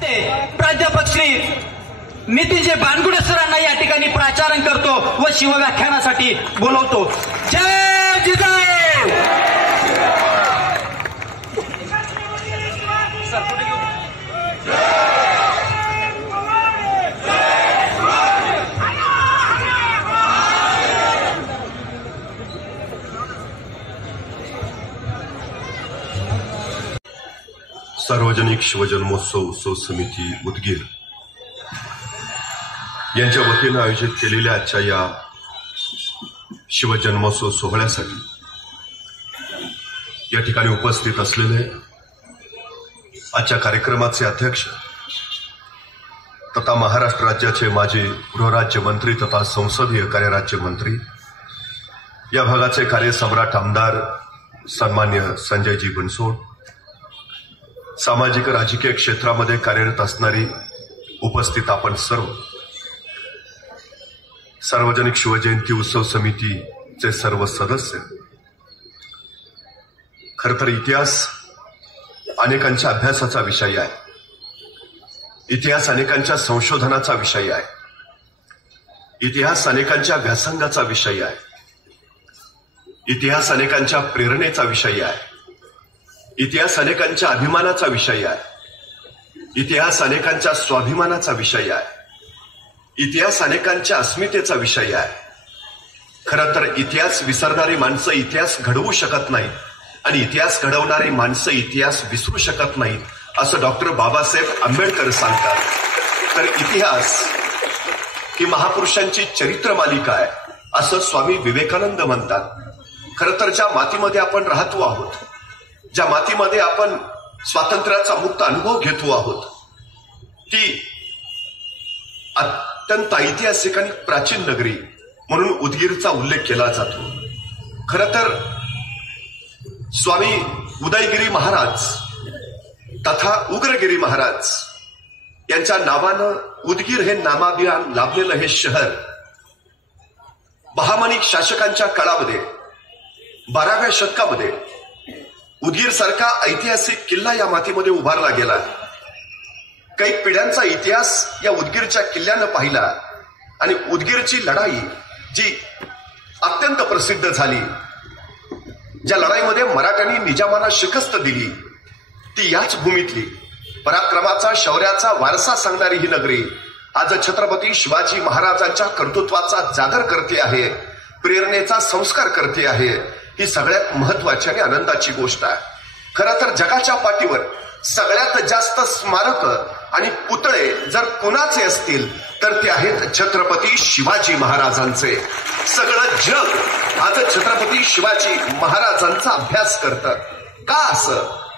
प्राध्यापक श्री नितीनजी बानगुडे सरांना या ठिकाणी प्राचारण करतो व शिवव्याख्यानासाठी बोलवतो। जय जिजाऊ। सार्वजनिक शिवजन्मोत्सव उत्सव समिती उदगीर यांच्या वतीनं आयोजित केलेल्या आजच्या या शिवजन्मोत्सव सोहळ्यासाठी या ठिकाणी उपस्थित असलेले आजच्या कार्यक्रमाचे अध्यक्ष तथा महाराष्ट्र राज्याचे माजी गृहराज्यमंत्री तथा संसदीय कार्यराज्यमंत्री, या भागाचे कार्यसम्राट आमदार सन्मान्य संजयजी बनसोड, सामाजिक राजकीय क्षेत्रामध्ये कार्यरत असणारी उपस्थित आपण सर्व, सार्वजनिक शिवजयंती उत्सव समितीचे सर्व सदस्य, खरं तर इतिहास अनेकांच्या अभ्यासाचा विषय आहे, इतिहास अनेकांच्या संशोधनाचा विषय आहे, इतिहास अनेकांच्या व्यासंगाचा विषय आहे, इतिहास अनेकांच्या प्रेरणेचा विषय आहे, इतिहास अनेकांच्या अभिमानाचा विषय आहे, इतिहास अनेकांच्या स्वाभिमानाचा विषय आहे, इतिहास अनेकांच्या अस्मितेचा विषय आहे। खरं तर इतिहास विसरणारी माणसं इतिहास घडवू शकत नाहीत आणि इतिहास घडवणारी माणसं इतिहास विसरू शकत नाहीत असं डॉक्टर बाबासाहेब आंबेडकर सांगतात। तर इतिहास ही महापुरुषांची चरित्र मालिका आहे असं स्वामी विवेकानंद म्हणतात। खरं तर ज्या मातीमध्ये आपण राहतो आहोत, ज्या मातीमध्ये आपण स्वातंत्र्याचा मुक्त अनुभव घेतो आहोत, ती अत्यंत ऐतिहासिक आणि प्राचीन नगरी म्हणून उदगीरचा उल्लेख केला जातो। खरं तर स्वामी उदयगिरी महाराज तथा उग्रगिरी महाराज यांच्या नावानं उदगीर हे नामाभिमान लाभलेलं हे शहर बहामनी शासकांच्या काळामध्ये 12व्या शतकामध्ये उदगीर सारखा ऐतिहासिक किल्ला या मातीमध्ये उभारला गेला। काही पिढ्यांचा इतिहास या उदगीरच्या किल्ल्यानं पाहिला आणि उदगीरची लढाई जी अत्यंत प्रसिद्ध झाली, ज्या लढाईमध्ये मराठ्यांनी निजामांना शिकस्त दिली, ती याच भूमीतली पराक्रमाचा शौर्याचा वारसा सांगणारी ही नगरी आज छत्रपती शिवाजी महाराजांच्या कर्तृत्वाचा जागर करते आहे, प्रेरणेचा संस्कार करते आहे। ही सगळ्यात महत्वाची आणि आनंदाची गोष्ट आहे। खरं तर जगाच्या पाठीवर सगळ्यात जास्त स्मारक आणि पुतळे जर कुणाचे असतील तर ते आहेत छत्रपती शिवाजी महाराजांचे। सगळं जग आज छत्रपती शिवाजी महाराजांचा अभ्यास करतं। का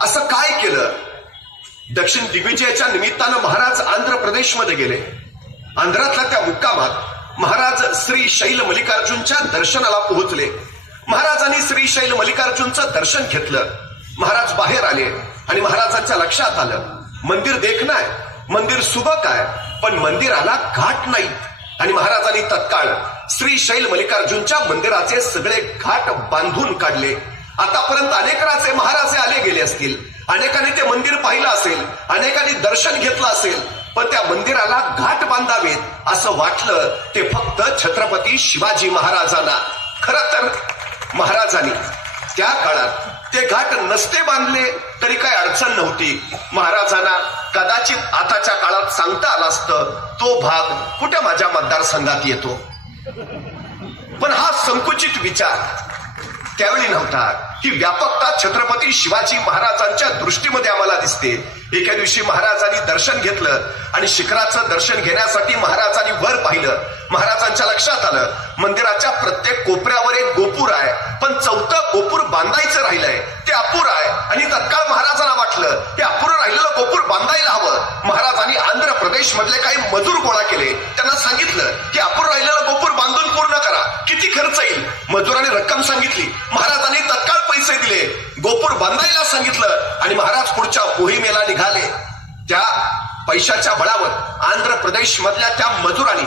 असं काय केलं? दक्षिण दिग्विजयाच्या निमित्तानं महाराज आंध्र प्रदेशमध्ये गेले। आंध्रातल्या त्या मुक्कामात महाराज श्री शैल मल्लिकार्जुनच्या दर्शनाला पोहोचले। महाराजांनी श्री शैल मल्लिकार्जुनचं दर्शन घेतलं। महाराज बाहेर आले आणि महाराजांच्या लक्षात आलं मंदिर देखणं आहे, मंदिर सुबक आहे, पण मंदिराला घाट नाहीत आणि महाराजांनी तत्काळ श्री शैल मल्लिकार्जुनच्या मंदिराचे सगळे घाट बांधून काढले। आतापर्यंत अनेक राजे महाराजे आले गेले असतील, अनेकांनी ते मंदिर पाहिलं असेल, अनेकांनी दर्शन घेतलं असेल, पण त्या मंदिराला घाट बांधावेत असं वाटलं ते फक्त छत्रपती शिवाजी महाराजांना। खरं तर महाराजांनी त्या काळात ते घाट नसते बांधले तरी काही अडचण नव्हती। महाराजांना कदाचित आताच्या काळात सांगता आलं असतं तो भाग कुठे माझ्या मतदारसंघात येतो, पण हा संकुचित विचार त्यावेळी नव्हता। ही व्यापकता छत्रपती शिवाजी महाराजांच्या दृष्टीमध्ये आम्हाला दिसते। एके दिवशी महाराजांनी दर्शन घेतलं आणि शिखराचं दर्शन घेण्यासाठी महाराजांनी वर पाहिलं। महाराजांच्या लक्षात आलं मंदिराच्या प्रत्येक कोपऱ्यावर एक गोपूर आहे, पण चौथं गोपूर बांधायचं राहिलंय, ते अपुरं आहे आणि तत्काळ महाराजांना वाटलं ते अपुरं राहिलेलं गोपूर बांधायला हवं। महाराजांनी आंध्र प्रदेश मधले काही मजूर गोळा केले, त्यांना सांगितलं की अपुरं राहिलेलं गोपूर बांधून पूर्ण करा, किती खर्च येईल? मजुरांनी रक्कम सांगितली, महाराजांनी तत्काळ पैसे दिले, गोपूर बांधायला सांगितलं आणि महाराज पुढच्या मोहिमेला निघाले। त्या पैशाच्या बळावर आंध्र प्रदेश मधल्या त्या मजुरांनी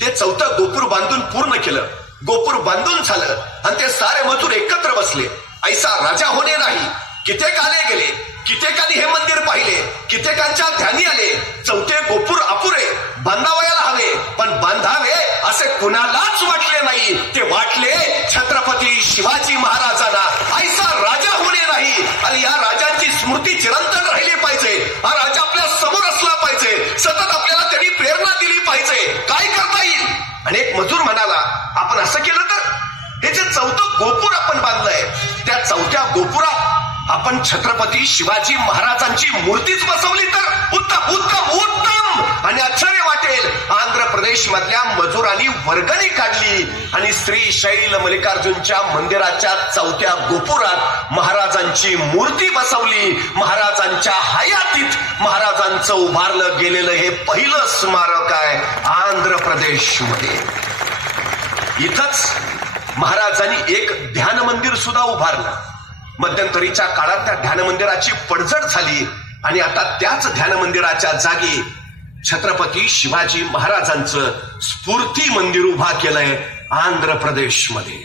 ते चौथं गोपूर बांधून पूर्ण केलं। गोपूर बांधून झालं आणि ते सारे मजूर एकत्र बसले। ऐसा राजा होणे नाही, कित्येक आले गेले, कित्येकांनी हे मंदिर पाहिले, कित्येकांच्या ध्यानी आले आपण छत्रपती शिवाजी महाराजांची मूर्तीच बसवली तर उत्तम उत्तम उत्तम. आणि आश्चर्य वाटेल, आंध्र प्रदेश मधल्या मजुरांनी वर्गणी काढली आणि श्री शैल मल्लिकार्जुनच्या मंदिराच्या 4थ्या गोपुरात महाराजांची मूर्ती बसवली. महाराजांच्या हयातीत महाराजांचं उभारलं गेलेलं हे पहिलं स्मारक आहे आंध्र प्रदेशमध्ये. इथंच महाराजांनी एक ध्यान मंदिर सुद्धा उभारलं. मध्यंतरीच्या काळात त्या ध्यान मंदिराची पडझड झाली आणि आता त्याच ध्यान मंदिराच्या जागी छत्रपती शिवाजी महाराजांचं स्फूर्ती मंदिर उभा केलंय आंध्र प्रदेशमध्ये.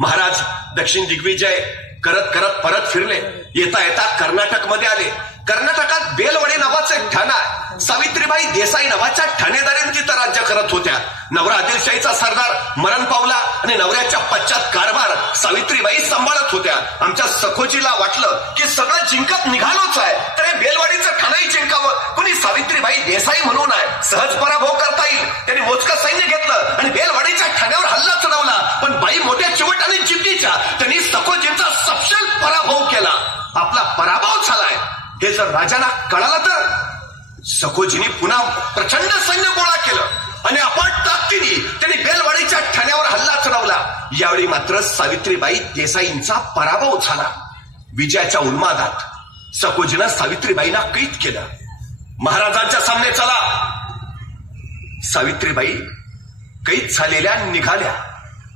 महाराज दक्षिण दिग्विजय करत करत परत फिरले. येता येता कर्नाटकमध्ये आले. कर्नाटकात बेलवडे नावाचं एक ठाणं आहे. सावित्रीबाई देसाई नावाच्या ठाणेदारांनी तिथं राज्य करत होत्या. नवरा आदिलशाहीचा सरदार मरण पावला आणि नवऱ्याच्या पश्चात कारभार सावित्रीबाई सांभाळत होत्या. आमच्या सखोजीला वाटलं की सगळं जिंकत निघालोच आहे, तर हे बेलवाडीचं ठाणंही जिंकावं. कुणी सावित्रीबाई देसाई म्हणून आहे, सहज पराभव करता येईल. त्यांनी मोजकं सैन्य घेतलं आणि बेलवाडीच्या ठाण्यावर हल्ला चढवला. पण बाई मोठ्या चिवट आणि जिद्दीच्या, त्यांनी सखोजींचा सपशेल पराभव केला. आपला पराभव झालाय हे जर राजाला कळालं तर सखोजींनी पुन्हा प्रचंड सैन्य गोळा केलं आणि आपण ताकदीने त्यांनी बेलवाडीच्या ठाण्यावर हल्ला चढवला. यावेळी मात्र सावित्रीबाई देसाईंचा पराभव झाला. विजयाच्या उन्मादात सखोजीनं सावित्रीबाईंना कैद केलं. महाराजांच्या सामने चला. सावित्रीबाई कैद झालेल्या निघाल्या,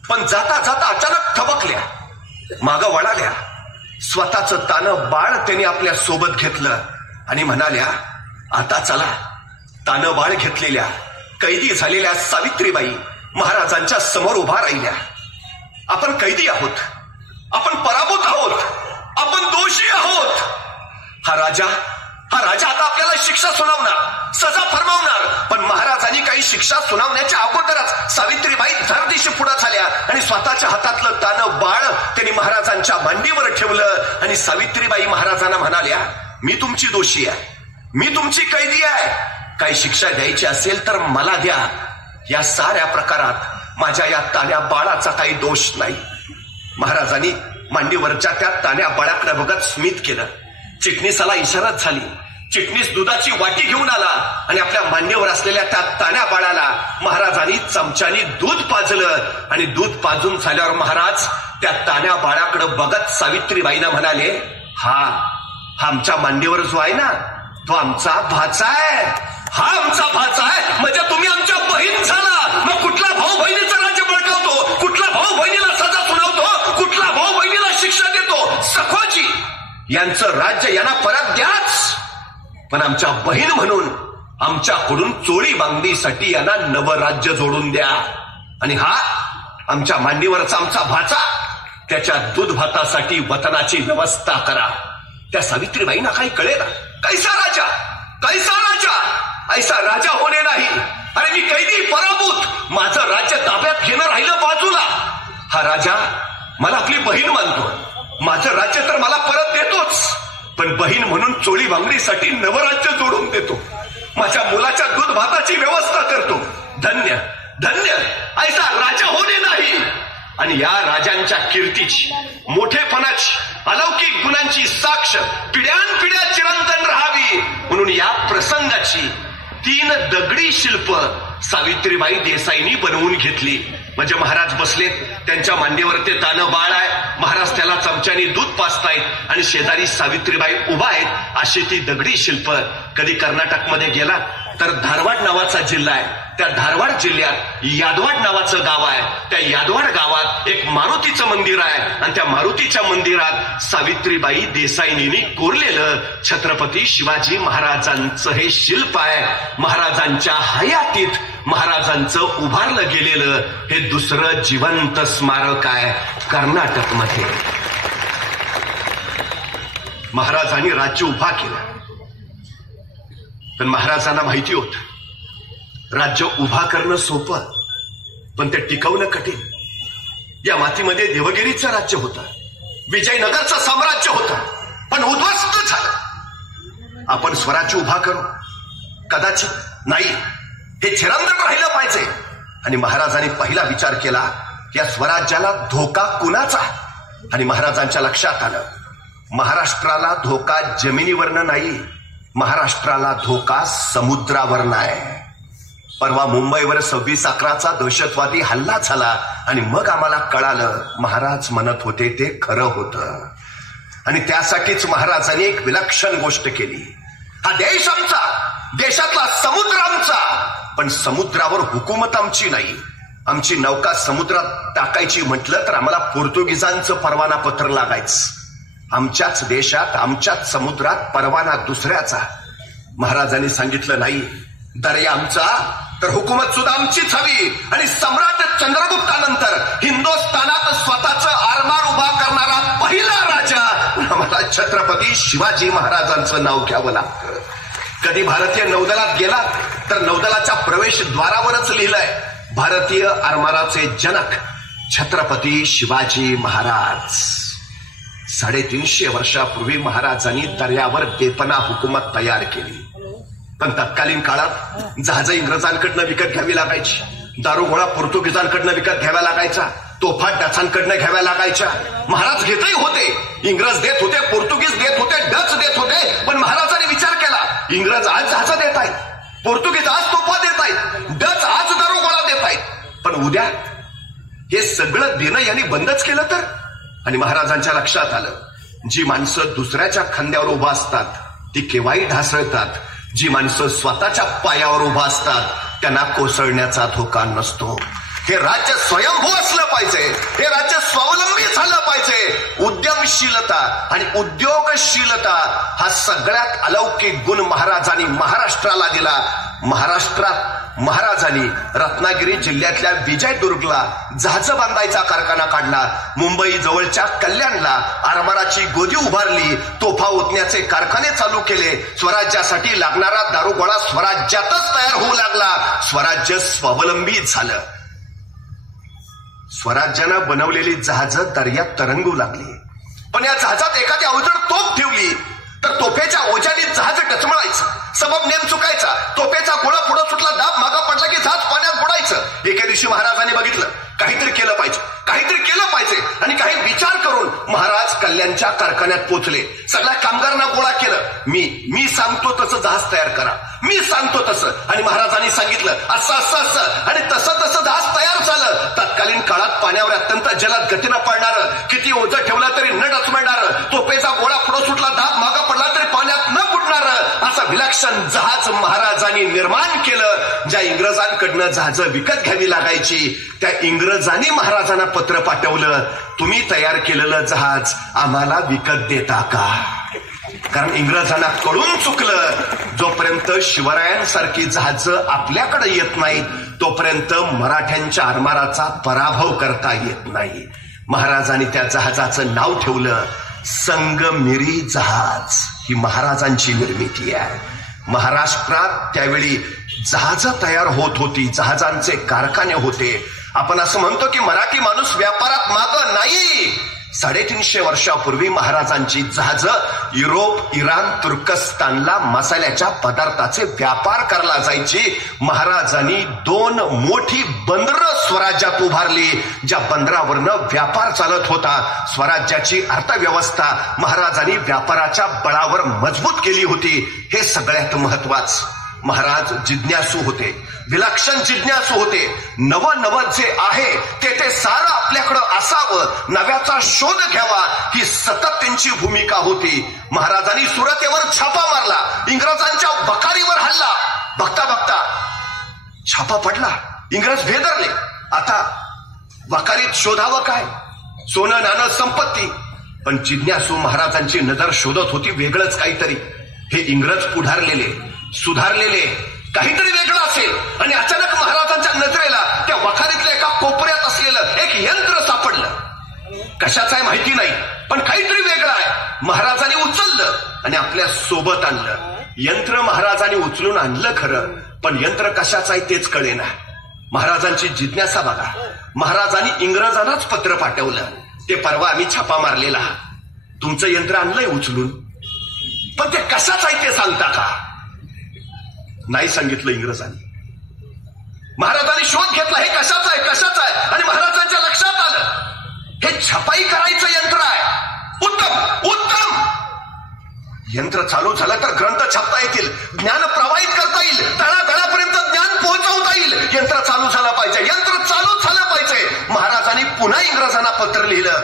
पण जाता जाता अचानक थबकल्या, मागं वळाल्या. स्वतःचं तानं बाळ त्यांनी आपल्या सोबत घेतलं आणि म्हणाल्या, आता चला. तानं बाळ घेतलेल्या कैदी झालेल्या सावित्रीबाई महाराजांच्या समोर उभा राहिल्या. आपण कैदी आहोत, आपण पराभूत आहोत, आपण दोषी आहोत. हा राजा आता आपल्याला शिक्षा सुनावणार, सजा फरमावणार. पण महाराजांनी काही शिक्षा सुनावण्याच्या अगोदरच सावित्रीबाई धरदिशी पुढे झाल्या आणि स्वतःच्या हातातलं तानं बाळ त्यांनी महाराजांच्या मांडीवर ठेवलं आणि सावित्रीबाई महाराजांना म्हणाल्या, मी तुमची दोषी आहे, मी तुमची कैदी आहे. काही शिक्षा द्यायची असेल तर मला द्या. या साऱ्या प्रकारात माझ्या या तान्या बाळाचा काही दोष नाही. महाराजांनी मांडीवरच्या त्या तान्या बाळाकडे बघत स्मित केलं. चिटणीसाला इशारात झाली. चिटणीस दुधाची वाटी घेऊन आला आणि आपल्या मांडीवर असलेल्या त्या तान्या बाळाला महाराजांनी चमच्यानी दूध पाजलं आणि दूध पाजून झाल्यावर महाराज त्या तान्या बाळाकडे बघत सावित्रीबाईंना म्हणाले, हा आमच्या मांडीवर जो आहे ना, तो आमचा भाचा आहे. हा आमचा भाचा आहे म्हणजे तुम्ही आमच्या बहीण झाला. मग कुठला भाऊ बहिणीचं राज्य बळकावतो, कुठला भाऊ बहिणीला सजा सुनावतो, कुठला भाऊ बहिणीला शिक्षा देतो. सखोजी यांचं राज्य यांना परत द्याच, पण आमच्या बहीण म्हणून आमच्याकडून चोळी बांगडीसाठी यांना नवं राज्य जोडून द्या. आणि हा आमच्या मांडीवरचा आमचा भाचा, त्याच्या दूध भातासाठी वतनाची व्यवस्था करा. त्या सावित्रीबाईंना काही कळेना. कैसा राजा, कैसा राजा, ऐसा राजा होणे नाही. अरे मी कैदी पराभूत, माझं राज्य ताब्यात घेणं राहिलं बाजूला. हा राजा मला आपली बहीण मानतो, माझं राज्य तर मला परत देतोच, पण बहीण म्हणून चोळी बांगडीसाठी नवराज्य जोडून देतो. माझ्या मुलाच्या दूध भाताची व्यवस्था करतो. धन्य धन्य ऐसा राजा होणे नाही. आणि या राजांच्या कीर्तीची, मोठेपणाची, अलौकिक गुणांची साक्ष पिढ्यानपिढ्या चिरंतन राहावी म्हणून या प्रसंगाची 3 दगडी शिल्प सावित्रीबाई देसाईंनी बनवून घेतली. म्हणजे महाराज बसलेत, त्यांच्या मांडीवर ते तानं बाळ आहे, महाराज त्याला चमच्याने दूध पाजतायत आणि शेजारी सावित्रीबाई उभा आहेत. अशी ती दगडी शिल्प. कधी कर्नाटकमध्ये गेला तर धारवाड नावाचा जिल्हा आहे, त्या धारवाड जिल्ह्यात यादवाड नावाचं गाव आहे. त्या यादवाड गावात एक मारुतीचं मंदिर आहे आणि त्या मारुतीच्या मंदिरात सावित्रीबाई देसाईंनी कोरलेलं छत्रपती शिवाजी महाराजांचं हे शिल्प आहे. महाराजांच्या हयातीत महाराजांचं उभारलं गेलेलं हे दुसरं जिवंत स्मारक आहे कर्नाटकमध्ये. महाराजांनी राज्य उभा केलं, पण महाराजांना माहिती होतं राज्य उभा करणं सोपं, पण ते टिकवणं कठीण. या मातीमध्ये देवगिरीचं राज्य होतं, विजयनगरचं साम्राज्य होतं, पण उद्ध्वस्त झालं. आपण स्वराज्य उभा करू कदाचित नाही, हे चिरंतन राहिलं पाहिजे. आणि महाराजांनी पहिला विचार केला, या स्वराज्याला धोका कुणाचा. आणि महाराजांच्या लक्षात आलं महाराष्ट्राला धोका जमिनीवरनं नाही, महाराष्ट्राला धोका समुद्रावरनं आहे. परवा मुंबईवर 26/11चा दहशतवादी हल्ला झाला आणि मग आम्हाला कळालं महाराज म्हणत होते ते खरं होतं. आणि त्यासाठीच महाराजांनी एक विलक्षण गोष्ट केली. हा देश आमचा, देशातला समुद्र आमचा, पण समुद्रावर हुकूमत आमची नाही. आमची नौका समुद्रात टाकायची म्हटलं तर आम्हाला पोर्तुगीजांचं परवाना पत्र लागायचं. आमच्याच देशात, आमच्याच समुद्रात परवाना दुसऱ्याचा. महाराजांनी सांगितलं नाही, दर्या आमचा तर हुकूमत सुद्धा आमचीच हवी. आणि सम्राट चंद्रगुप्तानंतर हिंदुस्थानात स्वतःचं आरमार उभा करणारा पहिला राजा आम्हाला छत्रपती शिवाजी महाराजांचं नाव घ्यावं लागतं. कधी भारतीय नौदलात गेला तर नौदलाच्या प्रवेशद्वारावरच लिहिलंय, भारतीय आरमाराचे जनक छत्रपती शिवाजी महाराज. 350 वर्षापूर्वी महाराजांनी दर्यावर बेपना हुकूमत तयार केली. पण तत्कालीन काळात जहाज इंग्रजांकडनं विकत घ्यावी लागायची, दारुगोळा पोर्तुगीजांकडनं विकत घ्यावा लागायचा, तोफा डचांकडनं घ्याव्या लागायच्या. महाराज घेतही होते, इंग्रज देत होते, पोर्तुगीज देत होते, डच देत होते. पण महाराजांनी विचार केला, इंग्रज आज जहाज देत आहेत, पोर्तुगीज आज तोफा देत आहेत, डच आज दारुगोळा देत आहेत, पण उद्या हे सगळं देणं यांनी बंदच केलं तर. आणि महाराजांच्या लक्षात आलं, जी माणसं दुसऱ्याच्या खांद्यावर उभा असतात ती केव्हाही ढासळतात, जी माणसं स्वतःच्या पायावर उभा असतात त्यांना कोसळण्याचा धोका नसतो. हे राज्य स्वयंभू असलं पाहिजे, हे राज्य स्वावलंबी झालं पाहिजे. उद्यमशीलता आणि उद्योगशीलता हा सगळ्यात अलौकिक गुण महाराजांनी महाराष्ट्राला दिला. महाराष्ट्रात महाराजांनी रत्नागिरी जिल्ह्यातल्या विजयदुर्गला जहाज बांधायचा कारखाना काढला. मुंबई जवळच्या कल्याणला आरमाराची गोदी उभारली, तोफा ओतण्याचे कारखाने चालू केले. स्वराज्यासाठी लागणारा दारुगोळा स्वराज्यातच तयार होऊ लागला. स्वराज्य स्वावलंबी झालं. स्वराज्यानं बनवलेली जहाज दर्यात तरंगू लागली. पण या जहाजात एखादी अवजड तोफ ठेवली तर तोफेच्या ओझ्याने जहाज डचमळायचं, सबब नेम चुकायचा, तोफेचा गोळा पुढे सुटला, दाब मागा पडला की जहाज पाण्यात बुडायचं. एके दिवशी महाराजांनी बघितलं काहीतरी केलं पाहिजे, काहीतरी केलं पाहिजे. आणि काही विचार करून महाराज कल्याणच्या कारखान्यात पोहोचले. सगळ्या कामगारांना गोळा केलं, मी सांगतो तसं जहाज तयार करा, मी सांगतो तसं. आणि महाराजांनी सांगितलं असं असं असं, आणि तसं तसं जहाज तयार झालं. तत्कालीन काळात पाण्यावर अत्यंत जलद गतीनं पडणारं, किती ओझं ठेवलं तरी न डचमळणारं, तोफेचा गोळा पुढे सुटला, दाब मागा पडला तरी पाण्यात न बुडणारं असं विलक्षण जहाज महाराजांनी निर्माण केलं. ज्या इंग्रजांकडनं जहाज विकत घ्यावी लागायची त्या इंग्रजांनी महाराजांना पत्र पाठवलं, तुम्ही तयार केलेलं जहाज आम्हाला विकत देता का? कारण इंग्रजांना कळून चुकलं, जोपर्यंत शिवरायांसारखी जहाज आपल्याकडे येत नाहीत तोपर्यंत मराठ्यांच्या आरमाराचा पराभव करता येत नाही. महाराजांनी त्या जहाजाचं नाव ठेवलं संगमिरी जहाज. ही महाराजांची निर्मिती आहे. महाराष्ट्रात त्यावेळी जहाज तयार होत होती, जहाजांचे कारखाने होते. आपण असं म्हणतो की मराठी माणूस व्यापारात मागं नाही. 350 वर्षापूर्वी महाराजांची जहाज युरोप, इराण, तुर्कस्तानला मसाल्याच्या पदार्थाचे व्यापार करायला जायची. महाराजांनी 2 मोठी बंदरं स्वराज्यात उभारली, ज्या बंदरावरनं व्यापार चालत होता. स्वराज्याची अर्थव्यवस्था महाराजांनी व्यापाराच्या बळावर मजबूत केली होती. हे सगळ्यात महत्वाचं. महाराज जिज्ञासू होते, विलक्षण जिज्ञासू होते. नवं जे आहे ते सारं आपल्याकडं असावं, नव्याचा शोध घ्यावा, ही सतत त्यांची भूमिका होती. महाराजांनी सुरतेवर छापा मारला, इंग्रजांच्या बकारीवर हल्ला. बघता बघता छापा पडला, इंग्रज भेदरले. आता बकारीत शोधावं काय? सोनं नाणं संपत्ती. पण जिज्ञासू महाराजांची नजर शोधत होती वेगळंच काहीतरी. हे इंग्रज पुढारलेले, सुधारलेले काहीतरी वेगळं असेल. आणि अचानक महाराजांच्या नजरेला त्या वखारीतल्या एका कोपऱ्यात असलेलं एक यंत्र सापडलं. कशाचं आहे माहिती नाही, पण काहीतरी वेगळं आहे. महाराजांनी उचललं आणि आपल्या सोबत आणलं. यंत्र महाराजांनी उचलून आणलं खरं, पण यंत्र कशाचं आहे तेच कळेना. महाराजांची जिज्ञासा बघा. महाराजांनी इंग्रजांनाच पत्र पाठवलं, ते परवा आम्ही छापा मारलेला, तुमचं यंत्र आणलंय उचलून, पण ते कशाच आहे ते सांगता का? नाही सांगितलं इंग्रजांनी. महाराजांनी शोध घेतला, हे कशाच आहे कशाच आहे. आणि महाराजांच्या लक्षात आलं हे छपाई करायचं यंत्र आहे. उत्तम उत्तम. यंत्र चालू झालं तर ग्रंथ छापता येतील, ज्ञान प्रवाहित करता येईल, तळागाळापर्यंत ज्ञान पोहोचवता येईल. यंत्र चालू झालं पाहिजे, यंत्र चालू झालं पाहिजे. महाराजांनी पुन्हा इंग्रजांना पत्र लिहिलं.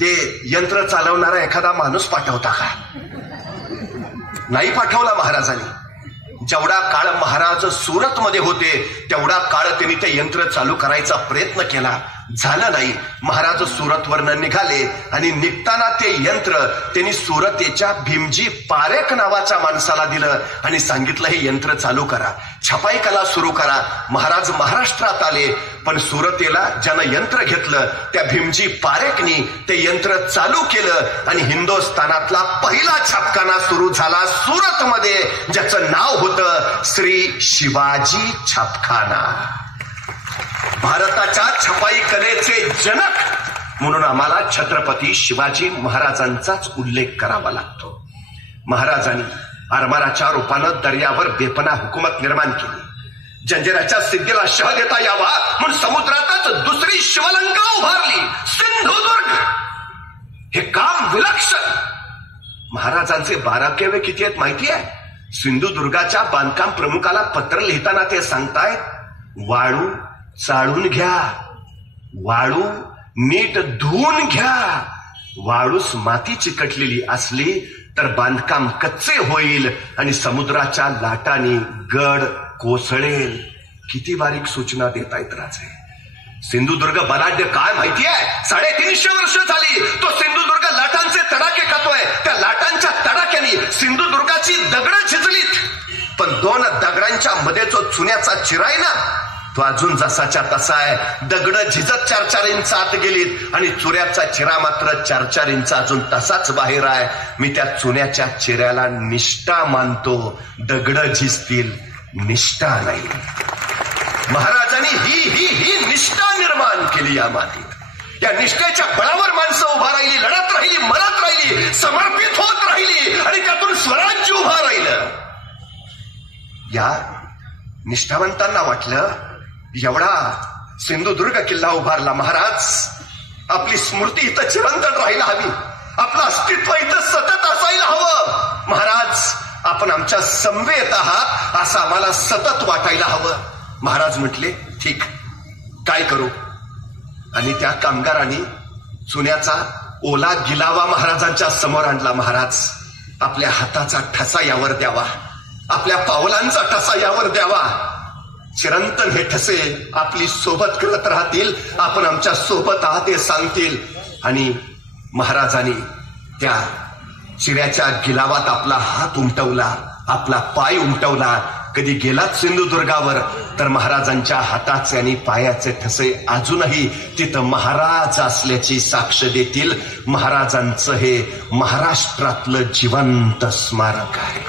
ते यंत्र चालवणारा एखादा माणूस पाठवता का? नाही पाठवला महाराजांनी. जेवढा काळ महाराज सुरतमध्ये होते तेवढा काळ त्यांनी ते यंत्र चालू करायचा प्रयत्न केला, झालं नाही. महाराज सुरतवरनं निघाले आणि निघताना ते यंत्र त्यांनी सुरतेच्या भीमजी पारेख नावाच्या माणसाला दिलं आणि सांगितलं हे यंत्र चालू करा, छपाई कला सुरू करा. महाराज महाराष्ट्रात आले, पण सुरतेला ज्यानं यंत्र घेतलं त्या भीमजी पारेखनी ते यंत्र चालू केलं आणि हिंदुस्थानातला पहिला छापखाना सुरू झाला सुरतमध्ये, ज्याचं नाव होतं श्री शिवाजी छापखाना. भारताच्या छपाई कलेचे जनक म्हणून आम्हाला छत्रपती शिवाजी महाराजांचाच उल्लेख करावा लागतो. महाराजांनी आरमाराच्या रूपानं दर्यावर बेपना हुकूमत निर्माण केली. जंजिराच्या सिद्धीला शह देता यावा म्हणून समुद्रातच दुसरी शिवलंका उभारली, सिंधुदुर्ग. हे काम विलक्षण. महाराजांचे बाराकेवे किती आहेत माहिती आहे? सिंधुदुर्गाच्या बांधकाम प्रमुखाला पत्र लिहिताना ते सांगतायत, वाळू चाळून घ्या, वाळू नीट धुवून घ्या. वाळूस माती चिकटलेली असली तर बांधकाम कच्चे होईल आणि समुद्राच्या लाटांनी गड कोसळेल. किती बारीक सूचना देतायत राजे. सिंधुदुर्ग बलाढ्य काय माहिती आहे? 350 वर्ष झाली तो सिंधुदुर्ग लाटांचे तडाखे खातोय. त्या लाटांच्या तडाख्याने सिंधुदुर्गाची दगडं झिजलीत, पण 2 दगडांच्या मध्ये जो चुन्याचा चिरा आहे ना, तो अजून जसाच्या तसा आहे. दगड झिजत 4-4 इंच आत गेलीत आणि चुऱ्याचा चिरा मात्र 4-4 इंच अजून तसाच बाहेर आहे. मी त्या चुन्याच्या चिऱ्याला निष्ठा मानतो, दगड झिजतील, निष्ठा नाही. महाराजांनी ही निष्ठा निर्माण केली या मातीत. या निष्ठेच्या बळावर माणसं उभा राहिली, लढत राहिली, मरत राहिली, समर्पित होत राहिली आणि त्यातून स्वराज्य उभा राहिलं. या निष्ठावंतांना वाटलं एवढा सिंधुदुर्ग किल्ला उभारला, महाराज आपली स्मृती इथं चिरंतन राहायला हवी, आपलं अस्तित्व इथं सतत असायला हवं. महाराज आपण आमच्या समवेत आहात असं आम्हाला सतत वाटायला हवं. महाराज म्हटले ठीक, काय करू? आणि त्या कामगारांनी चुन्याचा ओला गिलावा महाराजांच्या समोर आणला. महाराज आपल्या हाताचा ठसा यावर द्यावा, आपल्या पावलांचा ठसा यावर द्यावा. चिरंतन हे ठसे आपली सोबत करत राहतील, आपण आमच्या सोबत आहात हे सांगतील. आणि महाराजांनी त्या चिऱ्याच्या गिलावात आपला हात उमटवला, आपला पाय उमटवला. कधी गेलात सिंधुदुर्गावर तर महाराजांच्या हाताचे आणि पायाचे ठसे अजूनही तिथं महाराज असल्याची साक्ष देतील. महाराजांचं हे महाराष्ट्रातलं जिवंत स्मारक आहे.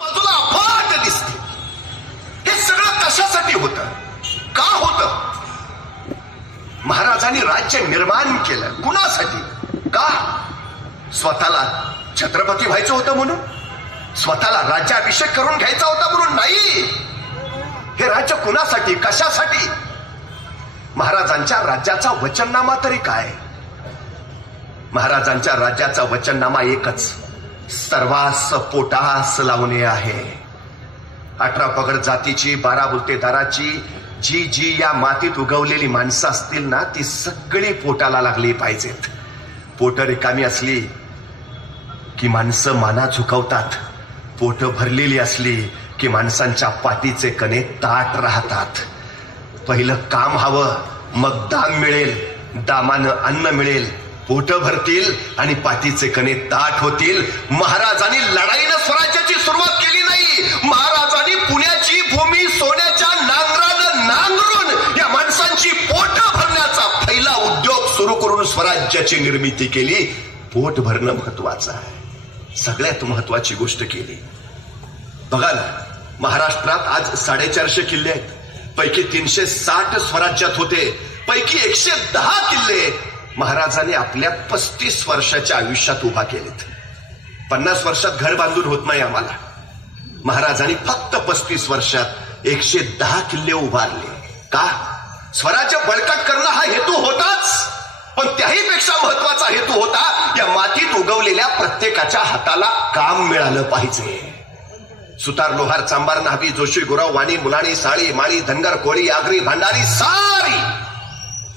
बाजूला अफाट दिसते. हे सगळं कशासाठी होतं, का होतं? महाराजांनी राज्य निर्माण केलं कुणासाठी? का? स्वतःला छत्रपती व्हायचं होतं म्हणून? स्वतःला राज्याभिषेक करून घ्यायचा होता म्हणून नाही. हे राज्य कुणासाठी, कशासाठी? महाराजांच्या राज्याचा वचननामा तरी काय? महाराजांच्या राज्याचा वचननामा एकच, सर्वांस पोटास लावणे आहे. 18 पगड जातीची, 12 बुलतेदाराची जी जी या मातीत उगवलेली माणसं असतील ना, ती सगळी पोटाला लागली पाहिजेत. पोट रिकामी असली की माणसं माना झुकवतात, पोट भरलेली असली की माणसांच्या पाठीचे कणे ताट राहतात. पहिलं काम हवं, मग दाम मिळेल, दामानं अन्न मिळेल, पोट भरतील आणि पाठीचे कणे ताट होतील. महाराजांनी लढाईनं स्वराज्याची सुरुवात केली नाही. महाराजांनी पुण्याची भूमी सोन्याच्या नांगरानं नांगरून या माणसांची पोट भरण्याचा पहिला उद्योग सुरू करून स्वराज्याची निर्मिती केली. पोट भरणं महत्वाचं आहे, सगळ्यात महत्वाची गोष्ट केली. बघा ना, महाराष्ट्रात आज 450 किल्ले आहेत. पैकी 360 स्वराज्यात होते. पैकी 110 किल्ले महाराजांनी आपल्या 35 वर्षाच्या आयुष्यात उभा केलेत. 50 वर्षात घर बांधून होत नाही आम्हाला. महाराजांनी फक्त 35 वर्षात 110 किल्ले उभारले. का? स्वराज्य बळकट करणं हा हेतू होताच, पण त्याहीपेक्षा महत्वाचा हेतू होता या मातीत उगवलेल्या प्रत्येकाच्या हाताला काम मिळालं पाहिजे. सुतार, लोहार, चांबार, न्हावी, जोशी, गुराव, वाणी, मुलाणी, साळी, माळी, धनगर, कोळी, आगरी, भांडारी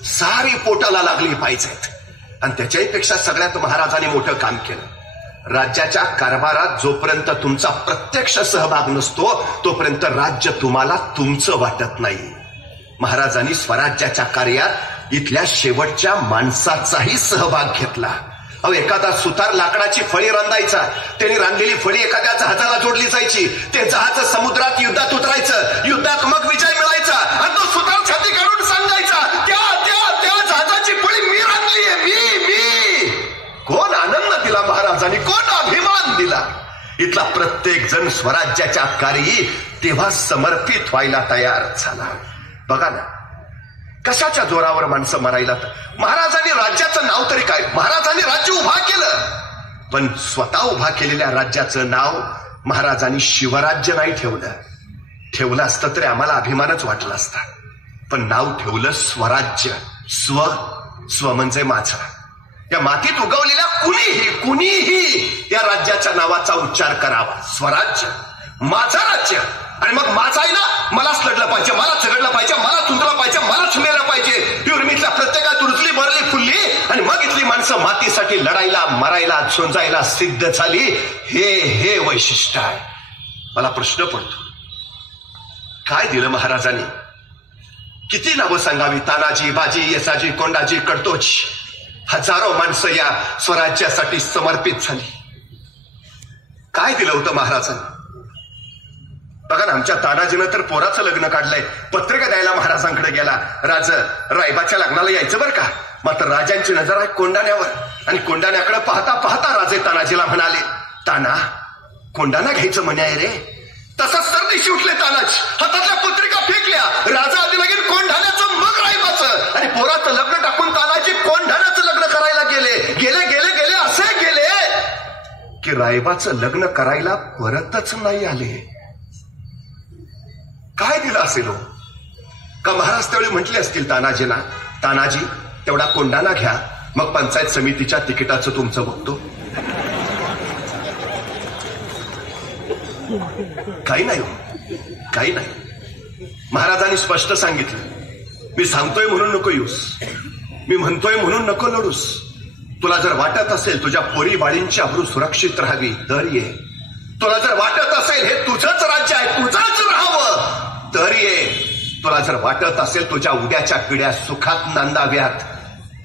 सारी पोटाला लागली पाहिजेत. आणि त्याच्याही पेक्षा सगळ्यात महाराजांनी मोठं काम केलं. राज्याच्या कारभारात जोपर्यंत तुमचा प्रत्यक्ष सहभाग नसतो तोपर्यंत राज्य तुम्हाला तुमचं वाटत नाही. महाराजांनी स्वराज्याच्या कार्यात इथल्या शेवटच्या माणसाचाही सहभाग घेतला. एखादा सुतार लाकडाची फळी रांधायचा, त्यांनी रांधलेली फळी एखाद्या जहाजाला जोडली जायची, ते जहाज समुद्रात युद्धात उतरायचं, युद्धात मग विजय मिळायचा आणि तो सुतार छाती काढून सांगायचा त्या जहाजाची फळी मी रांधलीये, मी. कोण आनंद दिला महाराजांनी, कोण अभिमान दिला. इथला प्रत्येक जण स्वराज्याच्या कार्यात तेव्हा समर्पित व्हायला तयार झाला. बघा ना, कशाच्या जोरावर माणसं मरायला. महाराजांनी राज्याचं नाव तरी काय, महाराजांनी राज्य उभा केलं, पण स्वतः उभा केलेल्या राज्याचं नाव महाराजांनी शिवराज्य नाही ठेवलं असतं तरी आम्हाला अभिमानच वाटला असता. पण नाव ठेवलं स्वराज्य. स्व म्हणजे माझा. या मातीत उगवलेल्या कुणीही या राज्याच्या नावाचा उच्चार करावा. स्वराज्य, माझं राज्य. आणि मग माझा आहे ना, मलाच लढलं पाहिजे, मलाच झगडलं पाहिजे, मला चुंदलं पाहिजे, मलाच मेलं पाहिजे. उर्मीतल्या प्रत्येकात रुजली, भरली, फुलली आणि मग इथली माणसं मातीसाठी लढायला, मरायला, झुंजायला सिद्ध झाली. हे वैशिष्ट्य आहे. मला प्रश्न पडतो, काय दिलं महाराजांनी? किती नावं सांगावी? तानाजी, बाजी, येसाजी, कोंडाजी, कडतोच. हजारो माणसं या स्वराज्यासाठी समर्पित झाली. काय दिलं होतं महाराजांनी? बघा ना, आमच्या तानाजीनं तर पोराचं लग्न काढलंय. पत्रिका द्यायला महाराजांकडे गेला. रायबाच्या लग्नाला यायचं बरं का. मात्र राजांची नजर आहे कोंडाण्यावर आणि कोंडाण्याकडे पाहता पाहता राजे तानाजीला म्हणाले, ताना, कोंडाणा घ्यायचं म्हणे आहे रे. तसंच सरदेशी उठले तानाजी, हातातल्या पत्रिका फेकल्या. राजा आधी लगेच कोंढाण्याचं, मग रायबाचं. आणि पोराचं लग्न टाकून तानाजी कोंढाण्याचं लग्न करायला गेले असे गेले की रायबाचं लग्न करायला परतच नाही आले. काय दिलं असेल हो? का महाराज त्यावेळी म्हटले असतील तानाजीला, तानाजी तेवढा कोंडाणा घ्या, मग पंचायत समितीच्या तिकिटाचं तुमचं बघतो. काही नाही हो, काही नाही. महाराजांनी स्पष्ट सांगितलं, मी सांगतोय म्हणून नको येऊस, मी म्हणतोय म्हणून नको लढूस. तुला जर वाटत असेल तुझ्या पोरी बाळींची अब्रू सुरक्षित राहावी तर ये. तुला जर वाटत असेल हे तुझंच राज्य आहे, तुझंच राहावं तर ये. तुला जर वाटत असेल तुझ्या उद्याच्या पिढ्या सुखात नांदाव्यात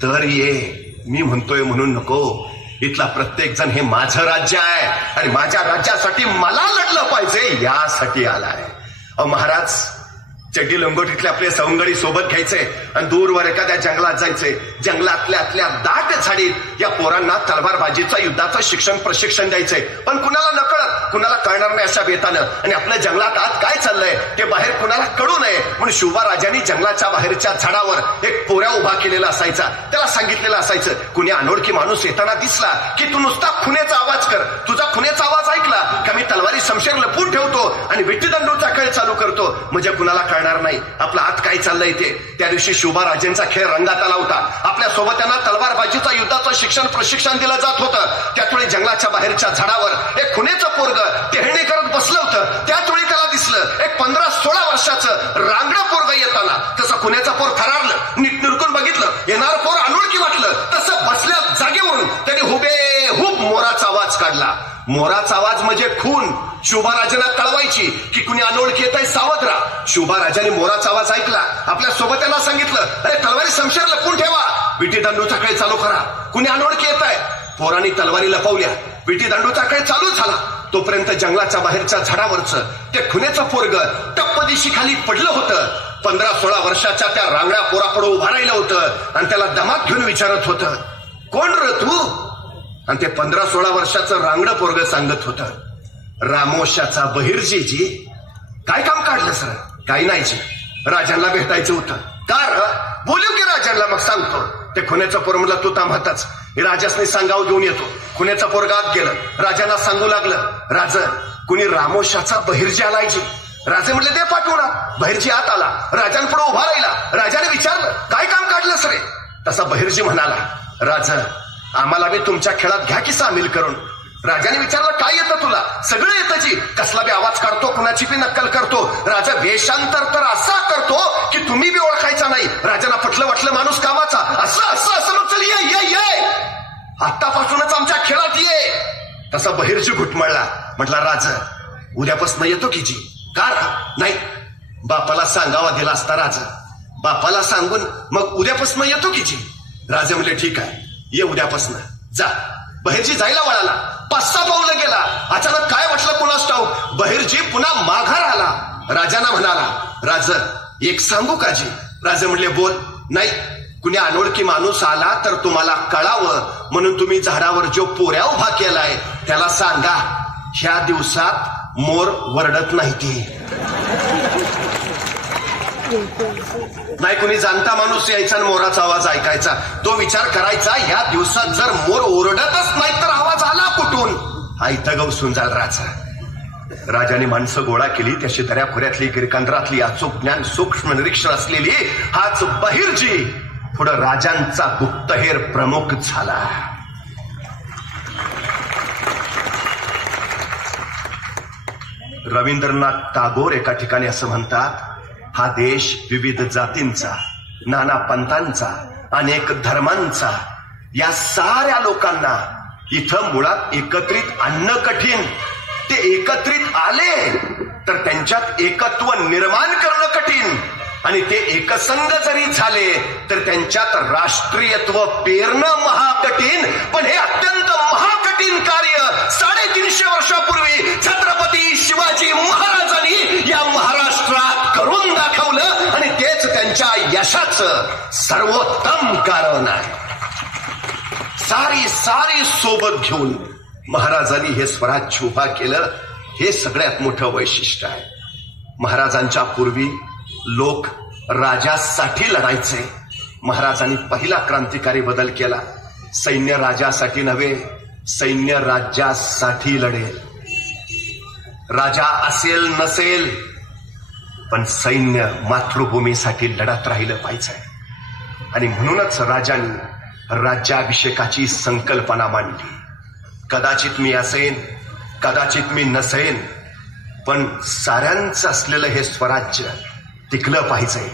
तर ये. मी म्हणतोय म्हणून नको. इथला प्रत्येक जण हे माझं राज्य आहे आणि माझ्या राज्यासाठी मला लढलं पाहिजे यासाठी आलाय. महाराज चड्डी लंगोटीतले आपले सवंगडी सोबत घ्यायचे आणि दूरवर एखाद्या जंगलात जायचे. जंगलातल्या दाट झाडीत या पोरांना तलवारबाजीचं, युद्धाचं प्रशिक्षण द्यायचंय. पण कुणाला नकळत, कुणाला कळणार नाही अशा बेतानं. आणि आपल्या जंगलात आत काय चाललंय ते बाहेर कुणाला कळू नये म्हणून शिवराजांनी जंगलाच्या बाहेरच्या झाडावर एक पोऱ्या उभा केलेला असायचा. त्याला सांगितलेलं असायचं, कुणी अनोळखी माणूस येताना दिसला की तू नुसता खुनेचा आवाज कर. तुझा खुनेचा आवाज ऐकला का मी तलवारी शमशेर लपून ठेवतो आणि विट्टीदंडूचा खेळ चालू करतो, म्हणजे कुणाला कळणार नाही आपला आत काय चाललंय ते. त्या दिवशी शिवराजांचा खेळ रंगात आला होता. आपल्या सोबत्यांना तलवारबाजीचा, युद्धाचं प्रशिक्षण दिलं जात होतं. त्याचवेळी जंगलाच्या बाहेरच्या झाडावर एक खुनेचं पोरग टेहळणी करत बसलं होतं. त्याचवेळी त्याला दिसलं एक 15-16 वर्षाचं रांगडं पोरग येताना. तसं खुनेचं पोर थरारलं, नीट निरकून बघितलं, येणार पोर अनोळखी वाटलं. तसं बसल्या जागेवरून त्याने हुबेहूब मोराचा आवाज काढला. मोराचा आवाज म्हणजे खून शिवराजांना कळवायची की कुणी अनोळखी येत आहे, सावध राहा. शिवराजांनी मोराचा आवाज ऐकला. आपल्या सोबत्यांना सांगितलं, अरे तलवारी शमशेर लपून ठेवा, विटीदंडूचा खेळ चालू करा, कुणी अनोळखी येत आहे. पोरांनी तलवारी लपवल्या, विटीदंडूचा खेळ चालू झाला. तोपर्यंत जंगलाच्या बाहेरच्या झाडावरचं ते खुनेचं पोरग टप्प दिशी खाली पडलं होतं. 15-16 वर्षाच्या त्या रांगड्या पोरापुढे उभा राहिलं होतं आणि त्याला दमात घेऊन विचारत होतं, कोण र तू? आणि ते 15-16 वर्षाचं रांगडं पोरग सांगत होतं, रामोशाचा बहिर्जीजी. काय काम काढलं सर? काही नाही जी, राजांना भेटायचं होतं. का र? बोलू की राजांना, मग सांगतो. ते खुनेचं पोर म्हणलं, तू थांबताच, राजासने सांगावं घेऊन येतो. खुनेचं पोरग आत गेलं, राजांना सांगू लागलं, राज कुणी रामोशाचा बहिर्जी आलाय जी. राजे म्हणले, दे पाठवून. बहिर्जी आत आला, राजांपुढे उभा राहिला. राजाने विचारलं, काय काम काढलं सरे? तसा बहिर्जी म्हणाला, राजा आम्हाला बी तुमच्या खेळात घ्या की सामील करून. राजाने विचारलं, काय येतं तुला? सगळं येतं जी. कसला बी आवाज काढतो, कुणाची बी नक्कल करतो. राजा वेशांतर तर असा करतो की तुम्ही बी ओळखायचा नाही. राजांना पटलं वाटलं माणूस कामाचा. असं असं असं मग चल ये आतापासूनच आमच्या खेळात ये. तसा बहिर्जी घुटमळला. म्हटला, राजा उद्यापासून येतो की जी. का? नाही, बापाला सांगावा दिला असता राजा. बापाला सांगून मग उद्यापासून येतो की जी. राजे म्हणले, ठीक आहे, ये उद्यापासून जा. बहिर्जी जायला वळाला. 5-6 पावलं गेला. अचानक काय वाटलं कुणास ठाऊक, बहिर्जी पुन्हा माघार आला. राजांना म्हणाला, राज एक सांगू का जी? राजे म्हणले, बोल. नाही, कुणी अनोळखी माणूस आला तर तुम्हाला कळावं म्हणून तुम्ही झाडावर जो पोऱ्या उभा केलाय त्याला सांगा, ह्या दिवसात मोर वरडत नाही ती. नाही, कुणी जाणता माणूस यायचा आणि मोराचा आवाज ऐकायचा. तो विचार करायचा, ह्या दिवसात जर मोर ओरडतच नाही तर आवाज आला कुठून? हा इथं गवसून जाल राजा. राजाने माणसं गोळा केली. त्या शेतऱ्याखोऱ्यातली गिरकांद्रातली अचूक ज्ञान सूक्ष्म निरीक्षण असलेली हाच बहिर्जी पुढं राजांचा गुप्तहेर प्रमुख झाला. रवींद्रनाथ टागोर एका ठिकाणी असं म्हणतात, हा देश विविध जातींचा, नाना पंथांचा, अनेक धर्मांचा, या साऱ्या लोकांना इथं मुळात एकत्रित आणणं कठीण. ते एकत्रित आले तर त्यांच्यात एकत्व निर्माण करणं कठीण. आणि ते एकसंघ जरी झाले तर त्यांच्यात राष्ट्रीयत्व पेरणं महाकठीण. पण हे अत्यंत महाकठीण कार्य 350 वर्षापूर्वी छत्रपती शिवाजी महाराजांनी या महाराष्ट्रात करून दाखवलं. आणि तेच त्यांच्या यशाचं सर्वोत्तम कारण आहे. सारी सोबत घेऊन महाराजांनी हे स्वराज्य उभा केलं. हे सगळ्यात मोठं वैशिष्ट्य आहे. महाराजांच्या पूर्वी लोक राजासाठी लढायचे. महाराजांनी पहिला क्रांतिकारी बदल केला. सैन्य राजासाठी नव्हे, सैन्य राज्यासाठी लढेल. राजा असेल नसेल पण सैन्य मातृभूमीसाठी लढत राहिलं पाहिजे. आणि म्हणूनच राजांनी राज्याभिषेकाची संकल्पना मांडली. कदाचित मी असेन, कदाचित मी नसेन, पण साऱ्यांचं असलेलं हे स्वराज्य टिकलं पाहिजे,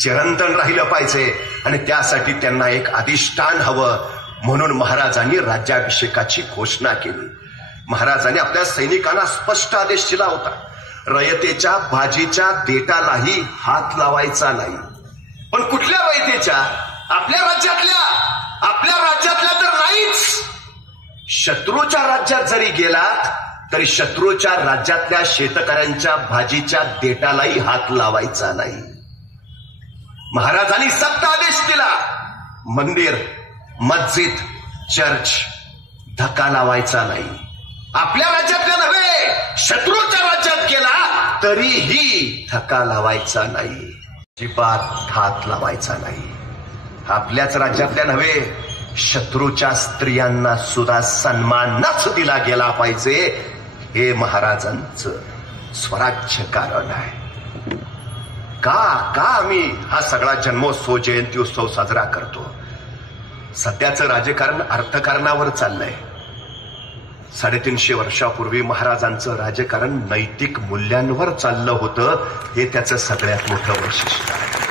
चिरंतन राहिलं पाहिजे. आणि त्यासाठी त्यांना एक अधिष्ठान हवं. म्हणून महाराजांनी राज्याभिषेकाची घोषणा केली. महाराजांनी आपल्या सैनिकांना स्पष्ट आदेश दिला होता, रयतेच्या भाजीच्या देठालाही हात लावायचा नाही. पण कुठल्या रयतेच्या? आपल्या राज्यातल्या तर नाहीच. शत्रूच्या राज्यात जरी गेलात तरी शत्रूच्या राज्यातल्या शेतकऱ्यांच्या भाजीच्या देठालाही हात लावायचा नाही. महाराजांनी सक्त आदेश दिला. मंदिर, मस्जिद, चर्च धक्का लावायचा नाही. आपल्या राज्यातल्या नव्हे, शत्रूच्या राज्यात गेला तरीही धक्का लावायचा नाही. अजिबात हात लावायचा नाही. आपल्याच राज्यातल्या नव्हे, शत्रूच्या स्त्रियांना सुद्धा सन्मानच दिला गेला पाहिजे. हे महाराजांचं स्वराज्य कारण आहे. का आम्ही हा सगळा जन्मोत्सव, जयंती उत्सव साजरा करतो? सध्याचं राजकारण अर्थकारणावर चाललंय. 350 वर्षापूर्वी महाराजांचं राजकारण नैतिक मूल्यांवर चाललं होतं. हे त्याचं सगळ्यात मोठं वैशिष्ट्य आहे.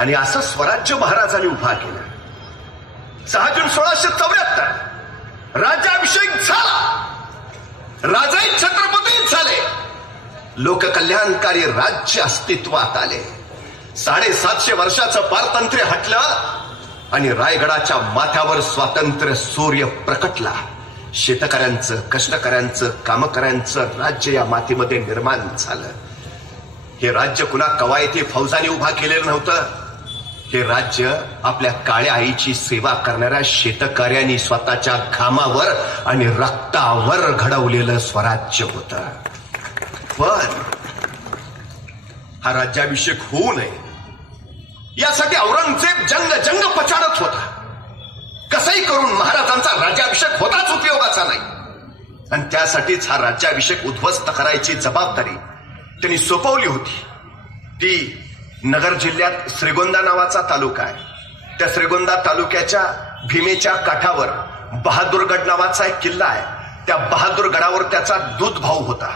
आणि असं स्वराज्य महाराजांनी उभा केलं. 6 जून 1674 राज्याभिषेक झाला. राजाही छत्रपती झाले. लोककल्याणकारी राज्य अस्तित्वात आले. 750 वर्षाचं पारतंत्र्य हटलं आणि रायगडाच्या माथ्यावर स्वातंत्र्य सूर्य प्रकटला. शेतकऱ्यांचं, कष्टकऱ्यांचं, कामकऱ्यांचं राज्य या मातीमध्ये निर्माण झालं. हे राज्य कुणा कवायती फौजांनी उभा केलेलं नव्हतं. हे राज्य आपल्या काळ्या आईची सेवा करणाऱ्या शेतकऱ्यांनी स्वतःच्या घामावर आणि रक्तावर घडवलेलं स्वराज्य होतं. पण हा राज्याभिषेक होऊ नये यासाठी औरंगजेब जंग पछाडत होता. कसंही करून महाराजांचा राज्याभिषेक होताच उपयोगाचा नाही. आणि त्यासाठीच हा राज्याभिषेक उद्ध्वस्त करायची जबाबदारी त्यांनी सोपवली होती. ती नगर जिल्ह्यात श्रीगोंदा नावाचा तालुका आहे. त्या श्रीगोंदा तालुक्याच्या भीमेच्या काठावर बहादूरगड नावाचा एक किल्ला आहे. त्या बहादूर गडावर त्याचा दूध भाऊ होता,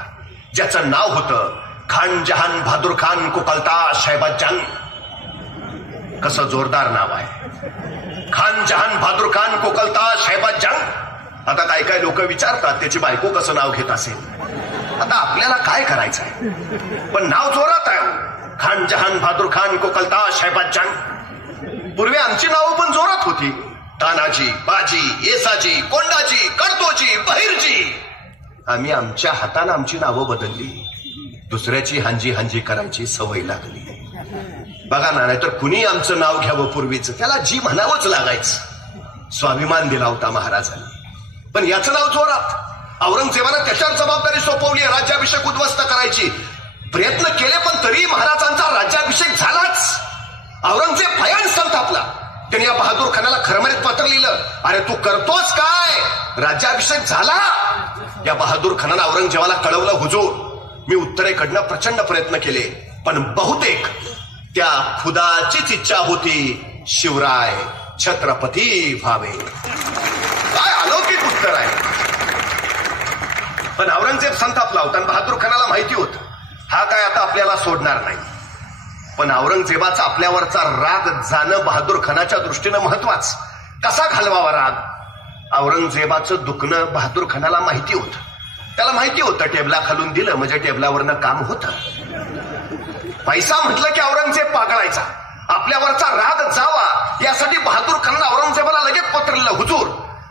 ज्याचं नाव होतं खान जहान बहादूर खान कुकलता शहबाज जंग. कसं जोरदार नाव आहे, खान जहान बहादूर खान कुकलता शहबाज जंग. आता काय काय लोक विचारतात त्याची बायको कसं नाव घेत असेल. आता आपल्याला काय करायचं आहे, पण नाव जोरात आहे, खान जहान बहादूर खान कुकलता शहबाज जंग. पूर्वी आमची नावं पण जोरात होती, तानाजी, बाजी, येसाजी, कोंडाजी, कडतोजी, बहिरजी. आम्ही आमच्या हाताने आमची नावं बदलली, दुसऱ्याची हांजी हांजी करायची सवय लागली. बघा ना, नाहीतर कुणी आमचं नाव घ्यावं पूर्वीचं त्याला जी म्हणावंच लागायचं. स्वाभिमान दिला होता महाराजांनी. पण याचं नाव जोरात. औरंगजेबानं त्याच्यावर जबाबदारी सोपवली, राज्याभिषेक उद्ध्वस्त करायची. प्रयत्न केले पण तरी महाराजांचा राज्याभिषेक झालाच. औरंगजेब भयान संतापला. त्यांनी या बहादूर खानाला खरमरीत पत्र लिहिलं, अरे तू करतोस काय, राज्याभिषेक झाला. या बहादूर खानानं औरंगजेबाला कळवलं, हुजूर मी उत्तरेकडनं प्रचंड प्रयत्न केले, पण बहुतेक त्या खुदाचीच इच्छा होती शिवराय छत्रपती व्हावे. काय अलौकिक उत्तर आहे. पण औरंगजेब संतापला होता आणि बहादूर खानाला माहिती होतं हा काय आता आपल्याला सोडणार नाही. पण औरंगजेबाचा आपल्यावरचा राग जाणं बहादूर खानाच्या दृष्टीनं महत्वाचं. कसा घालवावा राग. औरंगजेबाचं दुखणं बहादूर खानाला माहिती होतं. त्याला माहिती होतं टेबला खालून दिलं म्हणजे टेबलावरनं काम होतं. पैसा म्हटलं की औरंगजेब पागळायचा. आपल्यावरचा राग जावा यासाठी बहादूर खानानं औरंगजेबाला लगेच पत्र लिहिलं, हुजूर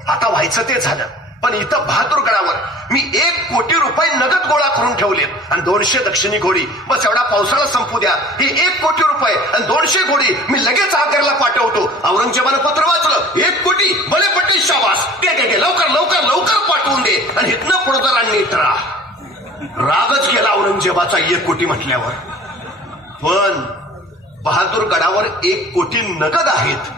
आता व्हायचं ते झालं, पण इथं बहादूरगडावर मी 1 कोटी रुपये नगद गोळा करून ठेवलेत आणि 200 दक्षिणी घोडी. बस एवढा पावसाळा संपू द्या, ही 1 कोटी रुपये आणि 200 घोडी मी लगेच आग्र्याला पाठवतो. औरंगजेबानं पत्र वाचलं, 1 कोटी भले पट्टी शाबास, दे लवकर लवकर लवकर पाठवून दे आणि इथनं पुढे जरा नीट राहा. रागच गेला औरंगजेबाचा 1 कोटी म्हटल्यावर. पण बहादूरगडावर 1 कोटी नगद आहेत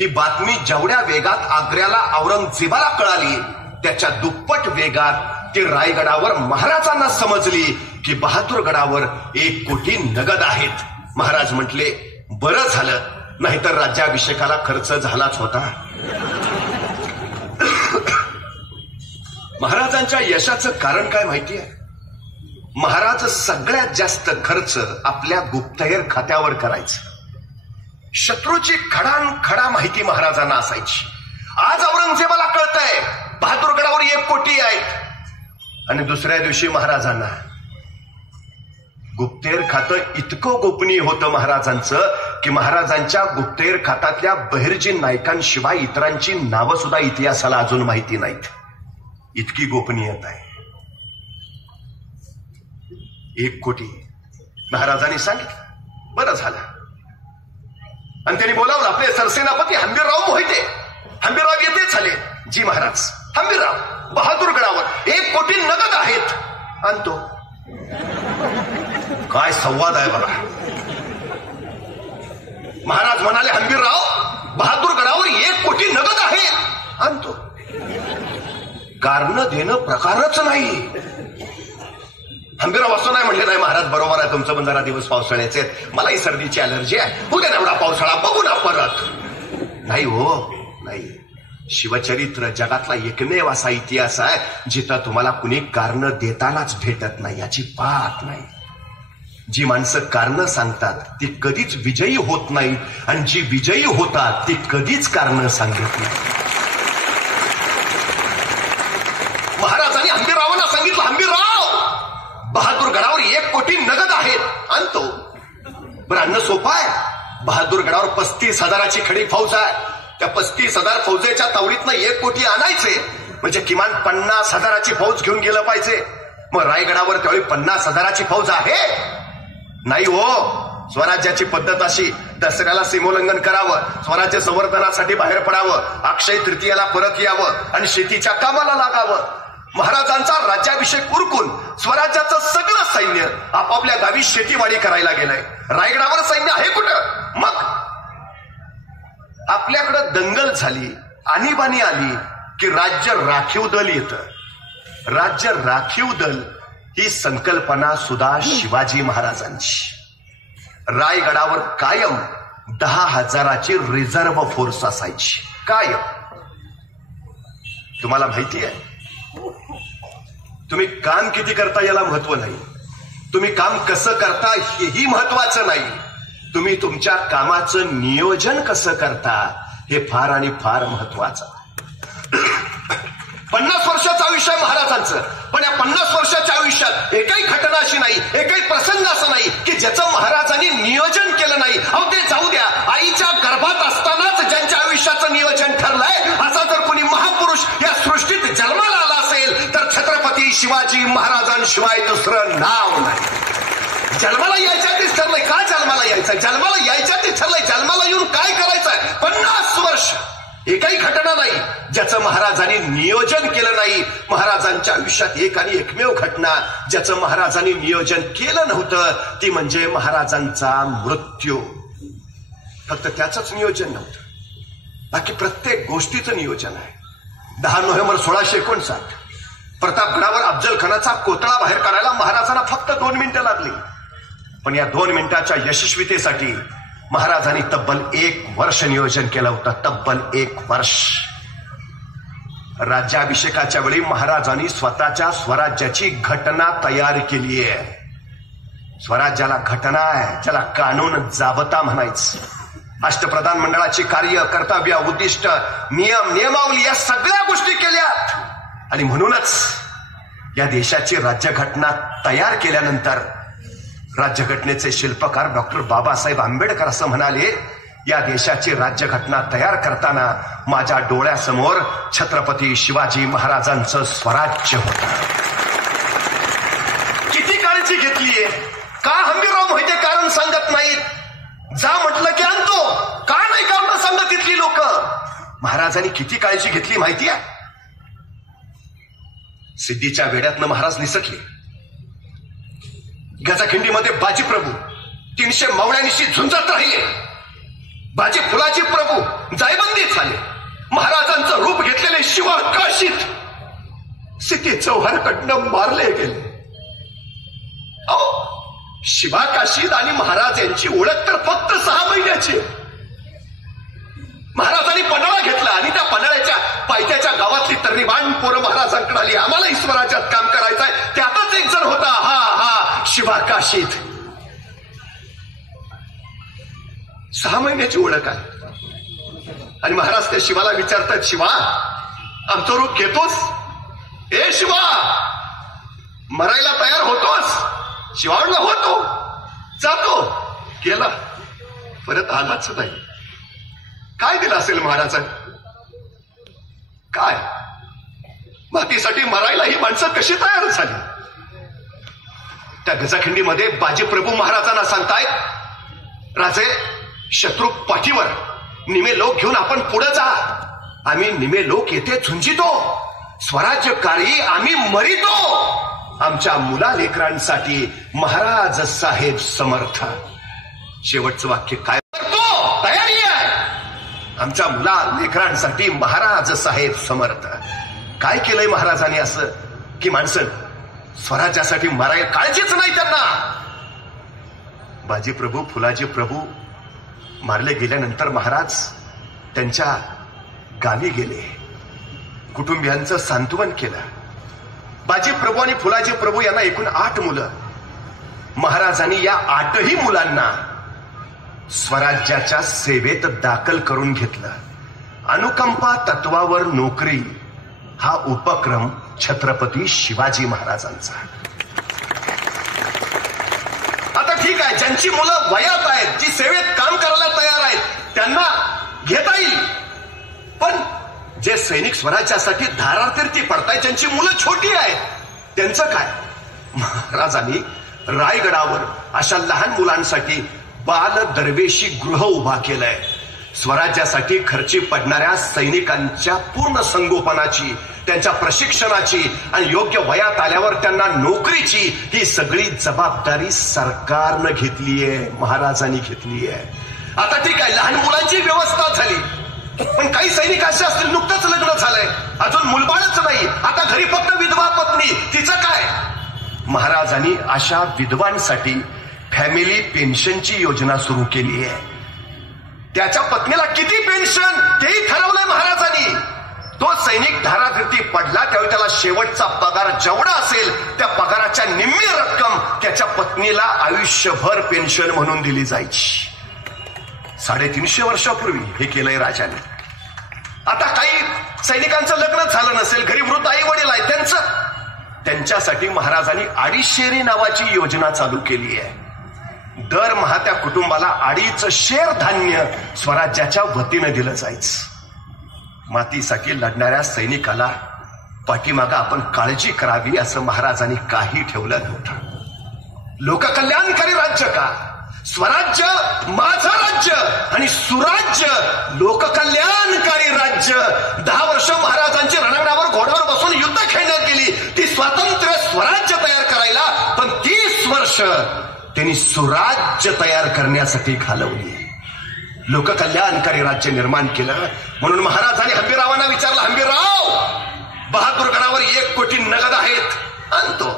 ही बातमी जेवढ्या वेगात आग्र्याला औरंगजेबाला कळाली त्याच्या दुप्पट वेगात ती रायगडावर महाराजांना समजली की बहादूरगडावर 1 कोटी नगद आहेत. महाराज म्हटले, बरं झालं, नाहीतर राज्याभिषेकाला खर्च झालाच होता. महाराजांच्या यशाचं कारण काय माहितीये. महाराज सगळ्यात जास्त खर्च आपल्या गुप्तहेर खात्यावर करायचं. शत्रूची खडा माहिती महाराजांना असायची. आज औरंगजेबाला कळतंय बहादूरगडावर 1 कोटी आहेत आणि दुसऱ्या दिवशी महाराजांना गुप्तहेर खातं इतकं गोपनीय होतं महाराजांचं की महाराजांच्या गुप्तहेर खात्यातल्या बहिर्जी नायकांशिवाय इतरांची नावं सुद्धा इतिहासाला अजून माहिती नाहीत. इतकी गोपनीयता आहे. 1 कोटी महाराजांनी सांगितलं, बरं झालं. आणि त्यांनी बोलावलं आपले सरसेनापती हंबीरराव मोहिते. हंबीरराव येते झाले. जी महाराज. हंबीरराव बहादूरगडावर 1 कोटी नगद आहेत. आणतो. काय संवाद आहे बघा. महाराज म्हणाले, हंबीरराव बहादूरगडावर 1 कोटी नगद आहेत. आणतो. कारण देणं प्रकारच नाही. हंबीरराव असं नाही म्हणले, नाही महाराज बरोबर आहे तुमचं, पण जरा दिवस पावसाळ्याचे, मलाही सर्दीची अलर्जी आहे, उद्या एवढा पावसाळा बघू ना परत. नाही हो, नाही. शिवचरित्र जगातला एकमेव असा इतिहास आहे जिथं तुम्हाला कुणी कारण देतानाच भेटत नाही. याची पाहत नाही. जी माणसं कारण सांगतात ती कधीच विजयी होत नाही आणि जी विजयी होतात ती कधीच कारण सांगत नाही. महाराजांनी हंबीररावांना सांगितलं, हंबीरराव बहादूरगडावर 1 कोटी नगद आहेत. आणतो. बरं, आणणं सोपं आहे. बहादूरगडावर 35,000ची खडी फौज आहे. त्या 35,000 फौजेच्या तावडीतनं 1 कोटी आणायचे म्हणजे किमान 50,000ची फौज घेऊन गेलं पाहिजे. मग रायगडावर त्यावेळी 50,000ची फौज आहे? नाही हो. स्वराज्याची पद्धत अशी, दसऱ्याला सीमोल्लंघन करावं, स्वराज्य संवर्धनासाठी बाहेर पडावं, अक्षय तृतीयाला परत यावं आणि शेतीच्या कामाला लागावं. महाराजांचा राज्याभिषेक उरकून स्वराज्याचं सगळं सैन्य आपापल्या गावी शेतीवाडी करायला गेलंय. रायगडावर सैन्य आहे कुठं? मग आपल्याकडं दंगल झाली, आणीबाणी आली की राज्य राखीव दल येतं. राज्य राखीव दल ही संकल्पना सुद्धा शिवाजी महाराजांची. रायगडावर कायम 10,000ची रिझर्व्ह फोर्स असायची, कायम. तुम्हाला माहिती आहे, तुम्ही काम किती करता याला महत्व नाही, तुम्ही काम कसं करता हेही महत्वाचं नाही, तुम्ही तुमच्या कामाचं नियोजन कसं करता हे फार आणि फार महत्वाचं. 50 वर्षाचं आयुष्य आहे महाराजांचं, पण या 50 वर्षाच्या आयुष्यात एकही घटना अशी नाही, एकही प्रसंग असं नाही की ज्याचं महाराजांनी नियोजन केलं नाही. अहो ते जाऊ द्या, आईच्या गर्भात असतानाच ज्यांच्या आयुष्याचं नियोजन ठरलंय असा जर कोणी महापुरुष या सृष्टीत जन्माला आला असेल तर छत्रपती शिवाजी महाराजांशिवाय दुसरं नाव नाही. जन्माला यायच्या तेच ठरलंय. का जन्माला यायचंय? जन्माला यायच्या तेच ठरलंय. जन्माला येऊन काय करायचंय? 50 वर्ष एकही घटना नाही ज्याचं महाराजांनी नियोजन केलं नाही. महाराजांच्या आयुष्यात एक आणि एकमेव घटना ज्याचं महाराजांनी नियोजन केलं नव्हतं ती म्हणजे महाराजांचा मृत्यू. फक्त त्याचंच नियोजन नव्हतं, बाकी प्रत्येक गोष्टीचं नियोजन आहे. 10 नोव्हेंबर 1659 प्रतापगडावर अफजल खानाचा कोतळा बाहेर काढायला महाराजांना फक्त 2 मिनिटं लागली. पण या 2 मिनिटाच्या यशस्वीतेसाठी महाराजांनी तब्बल 1 वर्ष नियोजन केलं होतं, तब्बल 1 वर्ष. राज्याभिषेकाच्या वेळी महाराजांनी स्वतःच्या स्वराज्याची घटना तयार केली आहे. स्वराज्याला घटना आहे, ज्याला कानून जाबता म्हणायचं. अष्टप्रधान मंडळाची कार्य, कर्तव्य, उद्दिष्ट, नियम, नियमावली या सगळ्या गोष्टी केल्यात. आणि म्हणूनच या देशाची राज्यघटना तयार केल्यानंतर राज्यघटनेचे शिल्पकार डॉक्टर बाबासाहेब आंबेडकर असं म्हणाले, या देशाची राज्यघटना तयार करताना माझ्या डोळ्यासमोर छत्रपती शिवाजी महाराजांचं स्वराज्य होतं. किती काळजी घेतलीये? का हंबीरराव मोहिते कारण सांगत नाहीत? जा म्हटलं की आणतो, का नाही कारण सांगत इथली लोक? महाराजांनी किती काळजी घेतली माहितीये? सिद्धीच्या वेड्यातनं महाराज निसटले. गजाखिंडीमध्ये बाजी प्रभू 300 मावळ्यांशी झुंजत राहिले. बाजी फुलाजी प्रभू जायबंदीत झाले. महाराजांचं रूप घेतलेले शिवा काशीत सिद्धी चौहारकडनं मारले गेले. शिवा काशीद आणि महाराज यांची ओळख तर फक्त 6 महिन्याची. महाराजांनी पन्हाळा घेतला आणि त्या पन्हाळ्याच्या पायथ्याच्या गावातली तर्रीबाण पोरं महाराजांकडे आली. आम्हाला ईश्वराच्यात काम करायचंय. त्यातच एक जण होता, हा शिवा काशीद. 6 महिन्याची ओळख आहे. आणि महाराज त्या शिवाला विचारतात, शिवा आमचं रूप घेतोस? ए शिवा, मरायला तयार होतोस? शिवा म्हणला होतो. जातो. गेला, परत आलाच नाही. काय दिलं असेल महाराजांनी? काय मातीसाठी मरायला ही माणसं कशी तयार झाली? त्या गजाखिंडीमध्ये बाजी प्रभू महाराजांना सांगतायत, राजे शत्रू पाठीवर, निमे लोक घेऊन आपण पुढे जा. आम्ही निमे लोक येथे झुंजितो, स्वराज्यकारी आम्ही मरितो. आमच्या मुला लेकरांसाठी महाराज साहेब समर्थ. शेवटचं वाक्य काय? तयारी आहे आमच्या मुला लेकरांसाठी महाराज साहेब समर्थ. काय केलंय महाराजांनी असं की माणसं स्वराज्यासाठी मरायला काळजीच नाही त्यांना? बाजी प्रभू, फुलाजी प्रभू मारले गेल्यानंतर महाराज त्यांच्या गावी गेले, कुटुंबियांचं सांत्वन केलं. बाजी प्रभू आणि फुलाजी प्रभू यांना एकूण 8 मुलं. महाराजांनी या 8ही मुलांना स्वराज्याच्या सेवेत दाखल करून घेतलं. अनुकंपा तत्वावर नोकरी हा उपक्रम छत्रपती शिवाजी महाराजांचा. आता ठीक आहे, ज्यांची मुलं वयात आहेत, जी सेवेत काम करायला तयार आहेत, त्यांना घेता येईल. पण जे सैनिक स्वराज्यासाठी धारातीर्थी पडतायत, ज्यांची मुलं छोटी आहेत, त्यांचं काय? महाराजांनी रायगडावर अशा लहान मुलांसाठी बाल दरवेशी गृह उभा केलंय. स्वराज्यासाठी खर्ची पडणाऱ्या सैनिकांच्या पूर्ण संगोपनाची, त्यांच्या प्रशिक्षणाची आणि योग्य वयात आल्यावर त्यांना नोकरीची ही सगळी जबाबदारी सरकारनं घेतलीये, महाराजांनी घेतलीये. आता ठीक आहे, लहान मुलांची व्यवस्था झाली, पण काही सैनिक असे असतील नुकतंच लग्न झालंय, अजून मुलबाळच नाही, आता घरी फक्त विधवा पत्नी, तिचं काय? महाराजांनी अशा विधवांसाठी फॅमिली पेन्शनची योजना सुरू केली आहे. त्याच्या पत्नीला किती पेन्शन तेही ठरवलंय महाराजांनी. तो सैनिक धारातीर्थी पडला त्यावेळी त्याला शेवटचा पगार जेवढा असेल त्या पगाराच्या निम्मी रक्कम त्याच्या पत्नीला आयुष्यभर पेन्शन म्हणून दिली जायची. 350 वर्षापूर्वी हे केलंय राजाने. आता काही सैनिकांचं लग्न झालं नसेल, घरी वृद्ध आई वडील आहेत त्यांच्यासाठी महाराजांनी 250 नावाची योजना चालू केली आहे. दरमहा त्या कुटुंबाला 2.5 शेर धान्य स्वराज्याच्या वतीनं दिलं जायचं. मातीसाठी लढणाऱ्या सैनिकाला पाठीमागं आपण काळजी करावी असं महाराजांनी काही ठेवलं नव्हतं. लोककल्याणकारी राज्य का? स्वराज्य माझं राज्य आणि सुराज्य लोककल्याणकारी राज्य. 10 वर्ष महाराजांची रणांगणावर घोड्यावर बसून युद्ध खेळण्यात गेली ती स्वातंत्र्य स्वराज्य तयार करायला, पण 30 वर्ष त्यांनी सुराज्य तयार करण्यासाठी घालवली. लोककल्याणकारी राज्य निर्माण केलं. म्हणून महाराजांनी हंबीररावांना विचारलं, हंबीरराव बहादूरगडावर 1 कोटी नगद आहेत आणतो.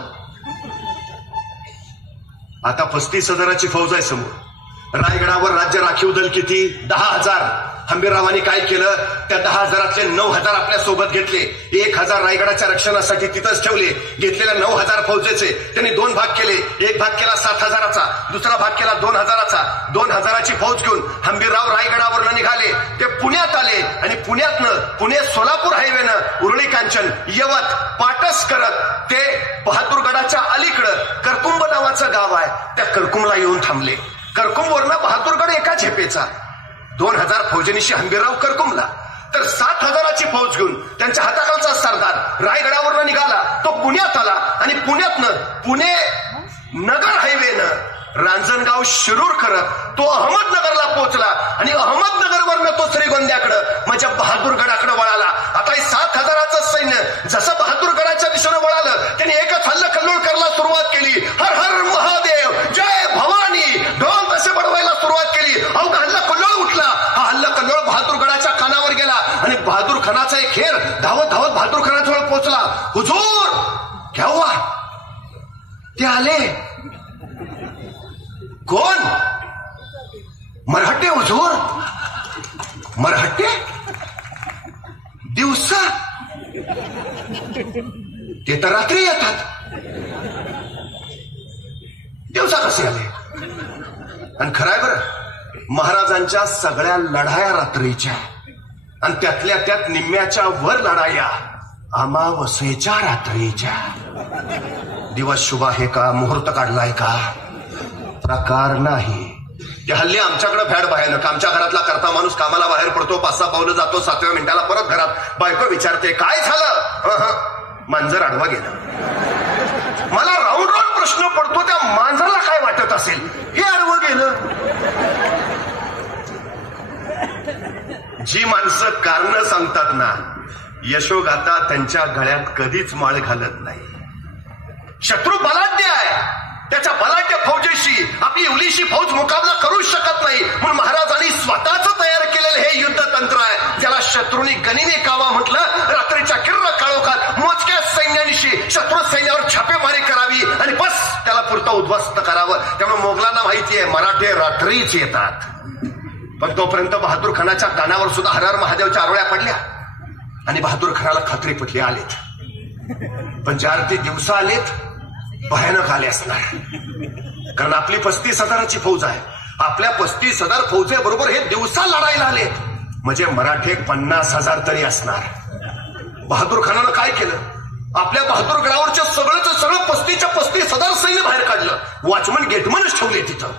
आता 35,000ची फौज आहे समोर. रायगडावर राज्य राखीव दल किती? 10,000. हंबीररावांनी काय केलं? त्या 10,000तले 9,000 आपल्या सोबत घेतले. 1,000 रायगडाच्या रक्षणासाठी तिथंच ठेवले. घेतलेल्या 9,000 फौजेचे त्यांनी 2 भाग केले. एक भाग केला 7,000चा, दुसरा भाग केला 2,000चा. 2,000ची फौज घेऊन हंबीरराव रायगडावरनं निघाले. ते पुण्यात आले आणि पुण्यातनं पुणे सोलापूर हायवेनं उरळी कांचन यवत पाटस करत ते बहादूरगडाच्या अलीकडं करकुंब नावाचं गाव आहे त्या करकुंबला येऊन थांबले. करकुंबवरनं बहादूरगड एका झेपेचा. 2,000 फौजेनिशी हंबीरराव करकुंबला. तर 7,000ची फौज घेऊन त्यांच्या हाताखालचा सरदार रायगडावरनं निघाला. तो पुण्यात आला आणि पुण्यातनं पुणे नगर हायवेनं रांजणगाव शिरूर करत तो अहमदनगरला पोहोचला आणि अहमदनगरवरनं तो श्रीगोंद्याकडं म्हणजे बहादूरगडाकडे वळाला. आता हे 7,000चं सैन्य जसं बहादूरगडाच्या दिशेनं वळालं त्यांनी एकच हल्लाकल्लोळ करायला सुरुवात केली. हर हर महादेव जय भवानी ढोल तसे बडवायला सुरुवात केली. अवघा हल्लाकल्लोळ उठला. हा हल्लाकल्लोळ बहादूरगडाच्या कानावर गेला आणि बहादूर खानाचा एक खेर धावत धावत बहादूर खानाजवळ पोहोचला. हुजूर क्या हुआ? ते आले. कोण? मराठे हुजूर. मराठे दिवसा? ते तर रात्री येतात. दिवसा कसे आले? आणि खरंय बरं महाराजांच्या सगळ्या लढाया रात्रीच्या आणि त्यातल्या त्यात निम्म्याच्या वर लढाया अमावस्येच्या रात्रीच्या. दिवस शुभ आहे का? मुहूर्त काढलाय का? प्रकार नाही. ते हल्ली आमच्याकडे फॅड भयानक. आमच्या घरातला करता माणूस कामाला बाहेर पडतो, 5-6 पावलं जातो, 7व्या मिनिटाला परत घरात. बायको विचारते काय झालं? मांजर आडवा गेलं. मला राऊंड राऊंड प्रश्न पडतो त्या मांजराला काय वाटत असेल? हे आडवं गेलं. जी माणसं कारण सांगतात ना यशोगाथा त्यांच्या गळ्यात कधीच माळ घालत नाही. शत्रू बलाढ्य आहे. त्याच्या बलाढ्य फौजेशी आपली इवलीशी फौज मुकाबला करू शकत नाही. म्हणून महाराजांनी स्वतःच तयार केलेलं हे युद्धतंत्र आहे ज्याला शत्रूंनी गनिमी कावा म्हटलं. रात्रीच्या किर्र काळोखात मोजक्या सैन्यानिशी शत्रू सैन्यावर छापेमारी करावी आणि बस त्याला पुरतं उद्ध्वस्त करावं. त्यामुळे मोगलांना माहिती आहे मराठे रात्रीच येतात. पण तोपर्यंत बहादूर खानाच्या कानावर सुद्धा हर हर महादेवच्या आरोळ्या पडल्या आणि बहादूर खानाला खात्री पटली आलेत. पण ज्या अर्थी दिवसा आलेत भयानक आले असणार. कारण आपली 35,000ची फौज आहे. आपल्या 35,000 फौजेबरोबर हे दिवसा लढायला आलेत म्हणजे मराठे 50,000 तरी असणार. बहादूर खानानं काय केलं? आपल्या बहादूरगडावरच्या सगळं 35,000 सैन्य बाहेर काढलं. वॉचमन गेटमनच ठेवले तिथं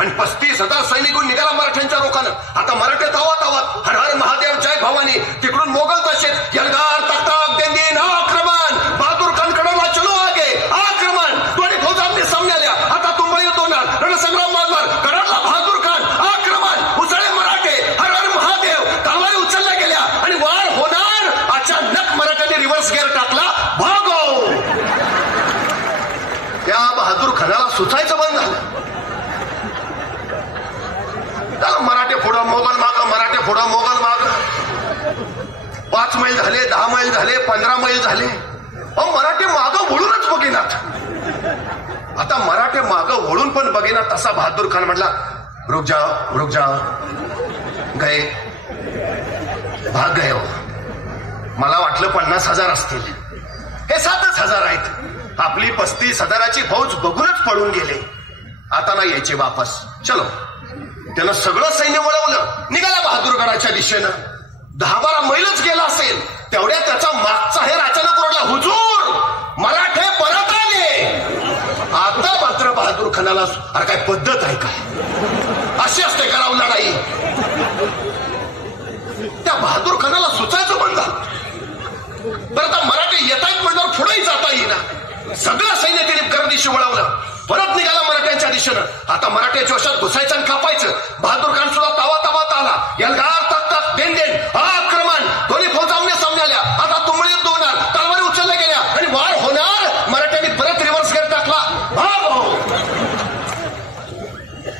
आणि 35,000 सैनिकून निघाला मराठ्यांच्या रोखानं. आता मराठे धावत हर हर महादेव जय भवानी. तिकडून मोगल तसेच यलगार तख्ताक देंदीन आक्रमण. बहादूर खान कडला चलो आगे आक्रमण. दोन्ही फौजांनी सामने आल्या. आता तुंबई तोंडार रणसंग्राम माजणार. कडला बहादूर खान आक्रमण. उसळे मराठे हर हर महादेव. तलवारी उचलल्या गेल्या आणि वार होणार. अचानक मराठ्यांनी रिव्हर्स गिअर टाकला. भागो. त्या बहादूर खानाला सुचायचं बंद झालं. मराठे पुढं मोगल माग, मराठे पुढं मोगल माग. 5 मैल झाले, 10 मैल झाले, 15 मैल झाले. मराठे मागं वळूनच बघेनात. आता मराठे मागं वळून पण बघेना तसा बहादूर खान म्हटला, रुक जाओ गए, भाग गए हो. मला वाटलं 50,000 असतील, हे 7,000 आहेत. आपली 35,000ची फौज बघूनच पळून गेले. आता नाही यायचे वापस. चलो. त्यानं सगळं सैन्य वळवलं, निघाला बहादूरगडाच्या दिशेनं. 10-12 मैलच गेला असेल तेवढ्या त्याचा मागचा हे अचानक ओरडला, हुजूर मराठे परत आले. आता मात्र बहादूर खानाला अरे काय पद्धत आहे का, अशी असते करावं लढाई. त्या बहादूर खानाला सुचायचं पण झालं. बरं आता मराठे येत आहेत म्हणल्यावर पुढेही जाता येईना. सगळं सैन्य त्याने गर्दीशी वळवलं, परत निघाला मराठ्यांच्या दिशेनं. आता मराठ्या जोशात घुसायचं आणि कापायचं. बहादूर खान सुद्धा तावात आला. यलगार तक देन आक्रमण. दोन्ही फौजा आमने सामने आल्या. आता तुंबळ युद्ध होणार, तलवारी उचलल्या गेल्या आणि वार होणार. मराठ्यांनी परत रिव्हर्स गेअर टाकला.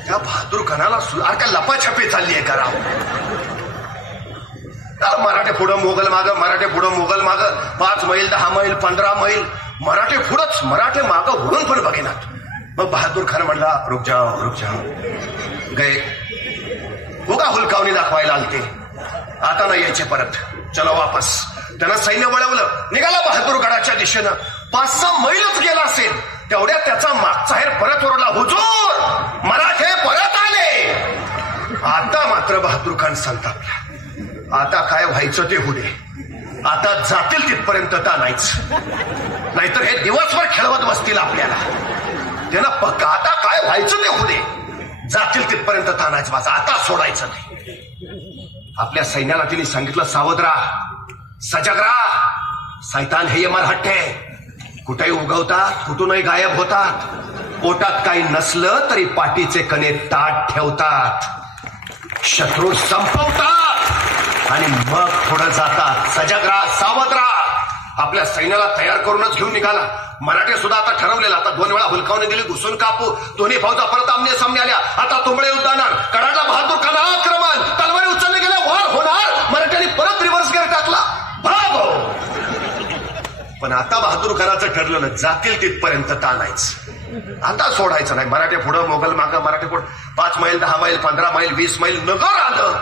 त्या बहादूर खानाला काय लपाछपी चालली आहे करा. मराठे पुढं मोगल मागं, मराठे पुढं मोगल मागं. 5 मैल 10 मैल 15 मैल मराठे पुढंच, मराठे मागं वळून पण बघेनात. मग बहादूर खान म्हणला, रुक जाओ गए. उगा हुलकावणी दाखवायला आलते, आता नाही यायचे परत. चलो वापस. त्यानं सैन्य वळवलं, निघाला बहादूरगडाच्या दिशेनं. 5-6 मैलच गेला असेल तेवढ्या त्याचा मागचा हेर परत ओरडला, हुजूर मराठे परत आले. आता मात्र बहादूर खान संतापला. आता काय व्हायचं ते होऊ दे. आता जातील तिथपर्यंत ताणायच, नाहीतर हे दिवसभर खेळवत बसतील आपल्याला. त्यांना पक्का आता काय व्हायचं ते होऊ दे. जातील तिथपर्यंत ताणायच माझा, आता सोडायचं नाही. आपल्या सैन्याला तिने सांगितलं, सावध राहा, सजग राहा. सैतान हे मराठे कुठेही उगवतात, कुठूनही गायब होतात. पोटात काही नसलं तरी पाठीचे कणे ताट ठेवतात, शत्रू संपवतात आणि मग पुढे जातात. सजग राहा, सावध राहा. आपल्या सैन्याला तयार करूनच घेऊन निघाला. मराठे सुद्धा आता ठरवलेला. आता 2 वेळा हुलकावणी दिली, घुसून कापू. दोन्ही फौजा परत आमने सामने आल्या. आता तुंबळे युद्ध होणार. कडाडला बहादूर खान आक्रमण. तलवारी उचलले गेल्या, वार होणार. मराठ्यांनी परत रिव्हर्स गेअर टाकला. भागो. पण आता बहादूर खानाचं ठरलेलं, जातील तिथपर्यंत ताणायचं, आता सोडायचं नाही. मराठे पुढं, मोगल मागं. मराठे पुढं 5 मैल 10 मैल 15 मैल 20 मैल. नगर आलं,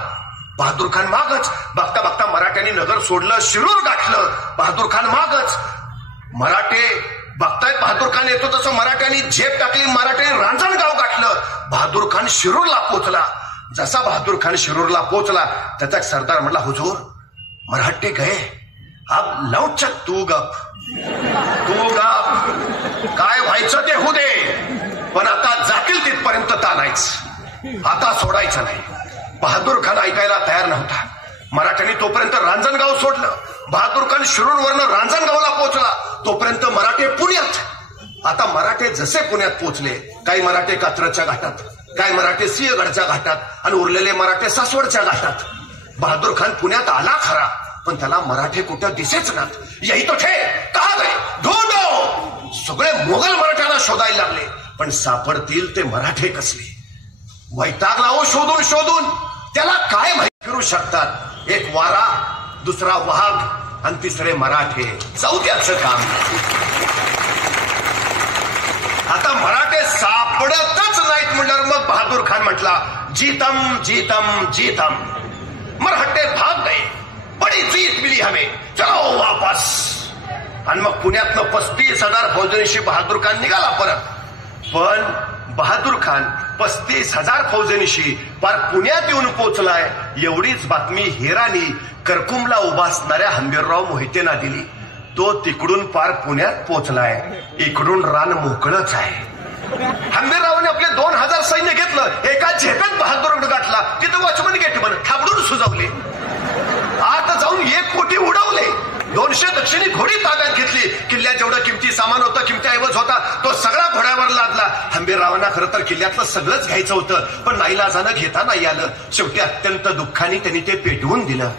बहादूर खान मागच. बघता बघता मराठ्यांनी नगर सोडलं, शिरूर गाठलं. बहादूर खान मागच. मराठे बघतायत बहादूर खान येतो तसं मराठ्यांनी झेप टाकली. मराठ्यांनी रांजणगाव गाठलं. बहादूर खान शिरूरला पोचला. जसा बहादूर खान शिरूरला पोचला त्याचा सरदार म्हणला, हुजूर मराठे गए, अब लवचक तू गप. काय व्हायचं ते होऊ दे, पण आता जातील तिथपर्यंत ताणायचं, आता सोडायचं नाही. बहादूर खान ऐकायला तयार नव्हता. मराठ्यांनी तोपर्यंत रांजणगाव सोडलं. बहादूर खान शिरूरवरनं रांजणगावला पोहोचला. तोपर्यंत मराठे पुण्यात. आता मराठे जसे पुण्यात पोहोचले, काही मराठे कात्रजच्या घाटात, काही मराठे सिंहगडच्या घाटात आणि उरलेले मराठे सासवडच्या घाटात. बहादूर खान पुण्यात आला खरा, पण त्याला मराठे कुठं दिसेच ना. यही तो थे, कहा गए, ढूंढो. सगळे मोगल मराठ्याला शोधायला लागले, पण सापडतील ते मराठे कसले. वैताग लावू शोधून शोधून. त्याला काय माहिती करू शकतात. एक वारा, दुसरा वाघ आणि तिसरे मराठे. चौथ्याचं काम. आता मराठे सापडतच नाहीत म्हणल्यावर मग बहादूर खान म्हटला, जीतम जीतम जीतम. मराठे भाग गए, बडी जीत मिली हमें, चलो वापस. आणि मग पुण्यातनं 35,000 फौजेनिशी बहादूर खान निघाला परत. पण बहादूर खान 35,000 फौजेनिशी पार पुण्यात येऊन पोहोचलाय एवढीच बातमी हेरानी करकुमला उभा असणाऱ्या हंबीरराव मोहितेंना दिली. तो तिकडून पार पुण्यात पोहोचलाय, इकडून रान मोकळच आहे. हंबीररावाने आपले 2,000 सैन्य घेतलं, एका झेपेत बहादूरगड गाठला. तिथं वॉचमन गेट बन थांबडून सुजावले. आत जाऊन 1 कोटी उडवले. 200 दक्षिणी घोडी ताब्यात घेतली. किल्ल्यात जेवढं किमती सामान होतं, किमती ऐवज होता, तो सगळा घोड्यावर लादला. हंबीररावांना खरं तर किल्ल्यातलं सगळंच घ्यायचं होतं, पण नाईलाजानं घेता नाही आलं. शेवटी अत्यंत दुःखाने त्यांनी ते पेटवून दिलं.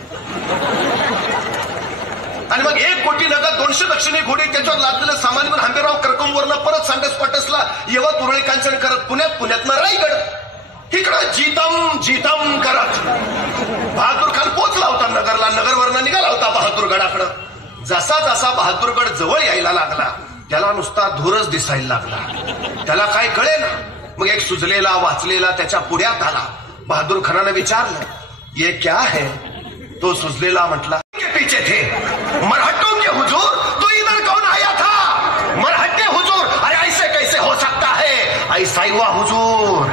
आणि मग 1 कोटी नगद 200 दक्षिणी घोडी त्याच्यावर लादलेलं सामान घेऊन हंबीरराव करकुमवरनं परत सांडस पाटसला यवत उरळी कांचन करत पुण्यातनं रायगड. इकडं जीतम जीतम करत बहादूर खान पोचला होता नगरला. नगरवरनं निघाला होता बहादूरगडाकडं. जसा जसा बहादूरगड जवळ यायला लागला त्याला नुसता धूरच दिसायला लागला. त्याला काय कळे ना. मग एक सुजलेला वाचलेला त्याच्या पुढ्यात आला. बहादूर खानाने विचारलं, ये क्या है? तो सुजलेला म्हटला, के पीछे थे मरहट्टों के हुजूर, तो इधर कौन आया था? मरहट्टे हुजूर, अरे ऐसे कैसे हो सकता है? ऐसा ही हुआ हुजूर.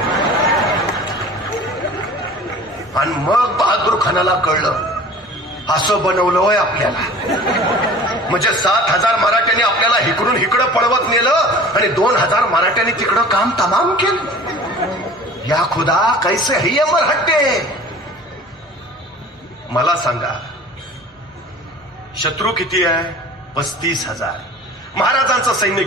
आणि मग बहादूर खानाला कळलं, असं बनवलं होय आपल्याला. म्हणजे 7,000 मराठ्यांनी आपल्याला इकडून इकडं पळवत नेलं आणि 2,000 मराठ्यांनी तिकडं काम तमाम केलं. या खुदा कैसे है ये मरहट्टे? मला सांगा, शत्रू किती आहे? 35,000. महाराजांचं सैन्य